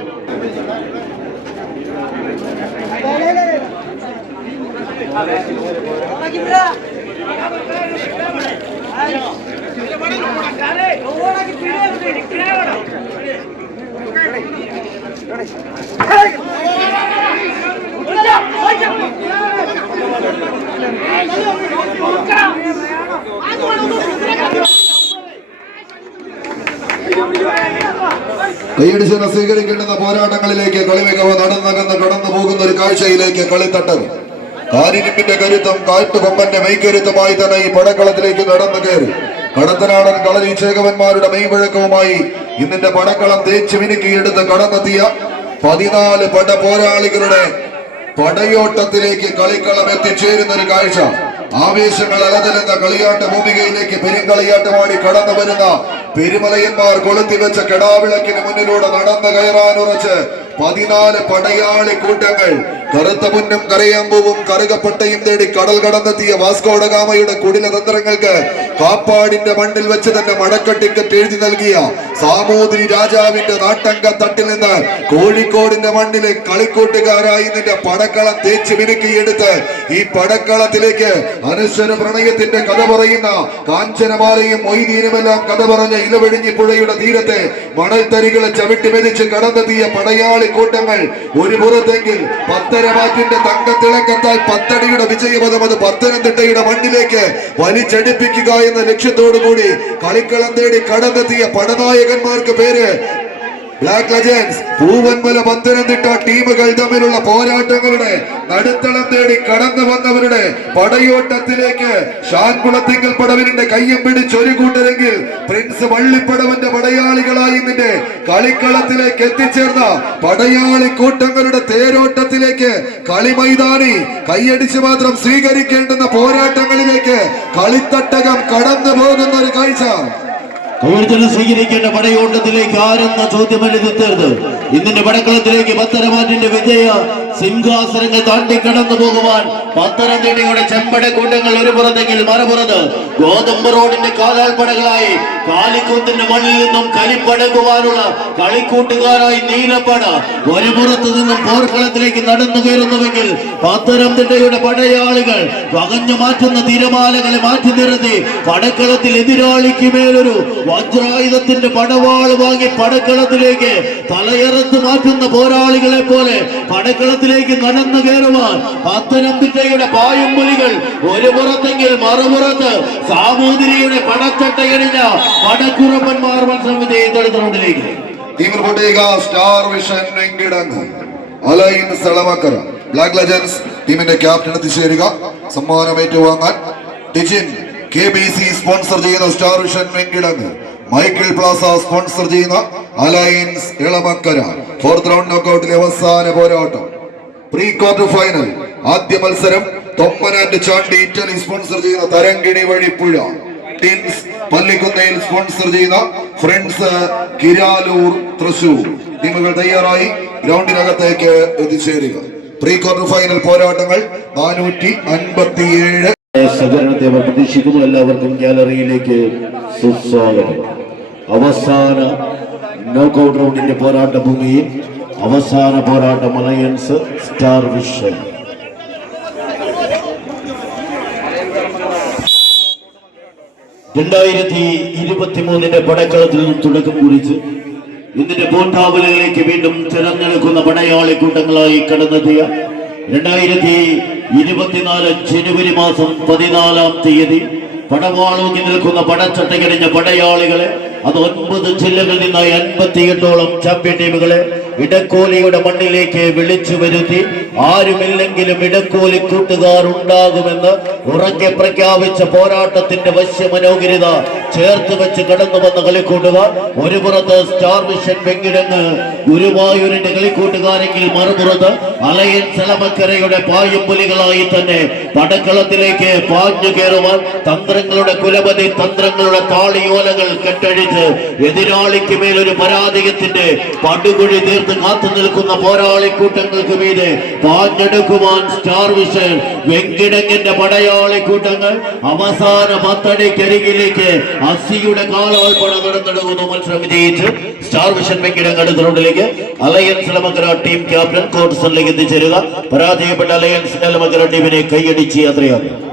കൈയടിച്ച് സ്വീകരിക്കേണ്ടുന്ന പോരാട്ടങ്ങളിലേക്ക് കളി മികവ് കടന്നു പോകുന്ന ഒരു കാഴ്ചയിലേക്ക് കളിത്തട്ടത് കാരിനിമ്പിന്റെ കരുത്തം കാട്ടുകൊമ്പന്റെ മെയ്ക്കരുത്തമായി തന്നെ ഈ പടക്കളത്തിലേക്ക് നടന്നു കയറി. കടത്തനാടൻ കളരി ചേകവന്മാരുടെ മെയ്വഴക്കവുമായി ഇന്നിന്റെ പടക്കളം തേച്ച് മിനുക്കിയെടുത്ത് കടന്നെത്തിയ 14 പട പോരാളികളുടെ പടയോട്ടത്തിലേക്ക് കളിക്കളം എത്തിച്ചേരുന്ന ഒരു കാഴ്ച. ആവേശങ്ങൾ അലതലുന്ന കളിയാട്ട ഭൂമികയിലേക്ക് പെരുങ്കളിയാട്ടമാടി കടന്നു വരുന്ന പെരുമലയന്മാർ കൊളുത്തിവെച്ച കെടാവിളക്കിന് മുന്നിലൂടെ നടന്നു കയറാനുറച്ച് 14 പടയാളി കൂട്ടങ്ങൾ കറുത്ത മുന്നും കരയാമ്പൂവും കറുകപ്പട്ടയും തേടി കടൽ കടന്നെത്തിയ വാസ്കോഡഗാമയുടെ കുടില തന്ത്രങ്ങൾക്ക് കാപ്പാടിന്റെ മണ്ണിൽ വെച്ച് തന്നെ മടക്കട്ടിക്കറ്റ് എഴുതി നൽകിയ സാമൂതിരി രാജാവിന്റെ നാട്ടങ്ക തട്ടിൽ നിന്ന് കോഴിക്കോടിന്റെ മണ്ണിലെ കളിക്കൂട്ടുകാരായി നിന്റെ പടക്കളം തേച്ച് മിനുക്കിയെടുത്ത് ഈ പടക്കളത്തിലേക്ക് അനശ്വര പ്രണയത്തിന്റെ കഥ പറയുന്ന കാഞ്ചനമാലയും മൊയ്തീനുമെല്ലാം കഥ പറഞ്ഞ ഇലവെടിഞ്ഞി പുഴയുടെ തീരത്തെ മണൽത്തരികളെ ചവിട്ടി മെതിച്ച് കടന്നെത്തിയ പടയാളി കൂട്ടങ്ങൾ ഒരു പുറത്തെങ്കിൽ പത്തരമാറ്റിന്റെ തങ്കത്തിളക്കത്താൽ പത്തടിയുടെ വിജയപഥം അത് പത്തനംതിട്ടയുടെ മണ്ണിലേക്ക് വലിച്ചടിപ്പിക്കുക എന്ന ലക്ഷ്യത്തോടു കൂടി കളിക്കളം തേടി കടന്നെത്തിയ പടനായകന്മാർക്ക് പേര് ബ്ലാക്ക് ലെജൻഡ്സ്. പൂവൻമല പത്തനംതിട്ട ടീമുകൾ തമ്മിലുള്ള പോരാട്ടങ്ങളുടെ നടുത്തളം തേടി കടന്നു വന്നവരുടെ പടയോട്ടത്തിലേക്ക് ഷാൻകുളത്തിങ്കൽ പടവിന്റെ കയ്യം പിടിച്ചൊരു കൂട്ടരെങ്കിൽ പ്രിൻസ് വള്ളിപ്പടവന്റെ പടയാളികളായി നിന്റെ കളിക്കളത്തിലേക്ക് എത്തിച്ചേർന്ന പടയാളി കൂട്ടങ്ങളുടെ തേരോട്ടത്തിലേക്ക് കളിമൈതാനി കൈയടിച്ച് മാത്രം സ്വീകരിക്കേണ്ടുന്ന പോരാട്ടങ്ങളിലേക്ക് കളിത്തട്ടകം കടന്നു പോകുന്ന ഒരു കാഴ്ച. കൂടുതൽ സ്വീകരിക്കേണ്ട പടയോട്ടത്തിലേക്ക് ആരെന്ന ചോദ്യം എഴുതിത്തീർന്ന് ഇന്നിന്റെ പടക്കളത്തിലേക്ക് പത്തരമാറ്റിന്റെ വിജയ സിംഹാസനങ്ങൾ താണ്ടി കടന്നു പോകുവാൻ പത്തനംതിട്ടയുടെ ചെമ്പട കൂട്ടങ്ങൾ ഒരു പുറത്തെങ്കിൽ മറുപുറത്ത് ഗോതമ്പ് റോഡിന്റെ കാലാൾപ്പടകളായി കാലിക്കൂത്തിന്റെ മണ്ണിൽ നിന്നും കലിപ്പടങ്ങുവാനുള്ള കളിക്കൂട്ടുകാരായി നീലപ്പട ഒരു പുറത്തു നിന്നും പോർക്കളത്തിലേക്ക് നടന്നു കയറുന്നുവെങ്കിൽ പത്തനംതിട്ടയുടെ പടയാളികൾ വകഞ്ഞു മാറ്റുന്ന തിരമാലകളെ മാറ്റി നിർത്തി പടക്കളത്തിൽ എതിരാളിക്ക് മേലൊരു വജ്രായുധത്തിന്റെ പടവാൾ വാങ്ങി പടക്കളത്തിലേക്ക് തലയറത്ത് മാറ്റുന്ന പോരാളികളെ പോലെ പടക്കളത്തിലേക്ക് നടന്നു കയറുവാൻ പത്തനംതിട്ടയുടെ പായുമ്പുലികൾ ഒരു പുറത്തെങ്കിൽ മറുപുറത്ത് സാമൂതിരിയുടെ പടച്ചട്ടയണിഞ്ഞ പടക്കുറപ്പന്മാർ മത്സരം വിജയിച്ചെടുത്തതിലേക്ക് Star Vision Venkitangu Alliance Elamakkara Black Legends ടീമിന്റെ ക്യാപ്റ്റൻ എത്തിച്ചേരുക. സമ്മാനം ഏറ്റുവാങ്ങാൻ ടിജിൻ KBC സ്പോൺസർ ചെയ്യുന്ന star Vision Venkitangu, Michael Plaza sponsor ചെയ്യുന്ന അലയൻസ് എളമക്കര. ഫോർത്ത് റൗണ്ട് നോക്കൌട്ടിലെ അവസാന പോരാട്ടം പ്രീ ക്വാർട്ടർ ഫൈനൽ ആദ്യ മത്സരം Thomman and Chandy Italy sponsor ചെയ്യുന്ന തരങ്കിണി വഴിപ്പുഴ ടീംസ് പള്ളിക്കുന്നയിൽ സ്പോൺസർ ചെയ്യുന്ന ഫ്രണ്ട്സ് കിരാലൂർ തൃശൂർ ടീമുകൾ തയ്യാറായി ഗ്രൗണ്ടിനകത്തേക്ക് എത്തിച്ചേരുക. പ്രീ ക്വാർട്ടർ ഫൈനൽ പോരാട്ടങ്ങൾ 457. സഹകരണത്തെ അവർ പ്രതീക്ഷിക്കുന്നു. എല്ലാവർക്കും ഗാലറിയിലേക്ക് സുസ്വാഗതം. അവസാന നോക്കൌട്ട് റൗണ്ടിന്റെ പോരാട്ട ഭൂമിയിൽ അവസാന പോരാട്ടം അലയൻസ് സ്റ്റാർ വിഷൻ. രണ്ടായിരത്തി 23 പടക്കളത്തിൽ നിന്നും തുടക്കം കുറിച്ച് ഇതിന്റെ പോട്ടാവലിലേക്ക് വീണ്ടും തിരഞ്ഞെടുക്കുന്ന പടയാളി കൂട്ടങ്ങളായി കടന്നെത്തിയ 2024 ജനുവരി മാസം 14-ാം തീയതി പടവാളൂക്കി നിൽക്കുന്ന പടച്ചട്ടകരിഞ്ഞ പടയാളികളെ അത് 9 ജില്ലകളിൽ നിന്നായി 58ഓളം ചാമ്പ്യൻ ടീമുകളെ ഇടക്കോലിയുടെ മണ്ണിലേക്ക് വിളിച്ചു വരുത്തി ആരുമില്ലെങ്കിലും ഇടക്കോലി കൂട്ടുകാർ ഉണ്ടാകുമെന്ന് ഉറക്കെ പ്രഖ്യാപിച്ച പോരാട്ടത്തിന്റെ വശ്യമനോഹരിത ചേർത്ത് വെച്ച് കടന്നു വന്ന കളിക്കൂട്ടുകാർ ഒരു പുറത്ത് സ്റ്റാർ വിഷൻ വെങ്കിടങ്ങ് ഗുരുവായൂരിന്റെ കളിക്കൂട്ടുകാരെങ്കിൽ മറുപുറത്ത് അലയൻസ് എളമക്കരയുടെ പായുമ്പുലികളായി തന്നെ പടക്കളത്തിലേക്ക് പാഞ്ഞു കയറുവാൻ തന്ത്രങ്ങളുടെ കുലപതി തന്ത്രങ്ങളുടെ താളിയോലകൾ കെട്ടഴിച്ച് എതിരാളിക്ക് മേലൊരു പരാജയത്തിന്റെ പടുകുഴി തീർത്ത് കാത്തു നിൽക്കുന്ന പോരാളി കൂട്ടങ്ങൾക്ക് മീതെ പാഞ്ഞെടുക്കുവാൻ സ്റ്റാർ വിഷൻ വെങ്കിടങ്ങിന്റെ പടയാളി കൂട്ടങ്ങൾ അവസാന 10 അടിക്കരികിലേക്ക് അസിയുടെ കാലാൾപ്പട നടന്നെടുക്കുന്ന മത്സരം വിജയിച്ച് സ്റ്റാർ വിഷൻ വെങ്കിടങ്ങ് അടുത്ത റൗണ്ടിലേക്ക് അലയൻസ് എളമക്കര ടീം ക്യാപ്റ്റൻ കോർട്സിലേക്ക് എത്തിച്ചേരുക. പരാജയപ്പെട്ട അലയൻസ് എളമക്കര ടീമിനെ കൈയടിച്ച് യാത്രയാകും.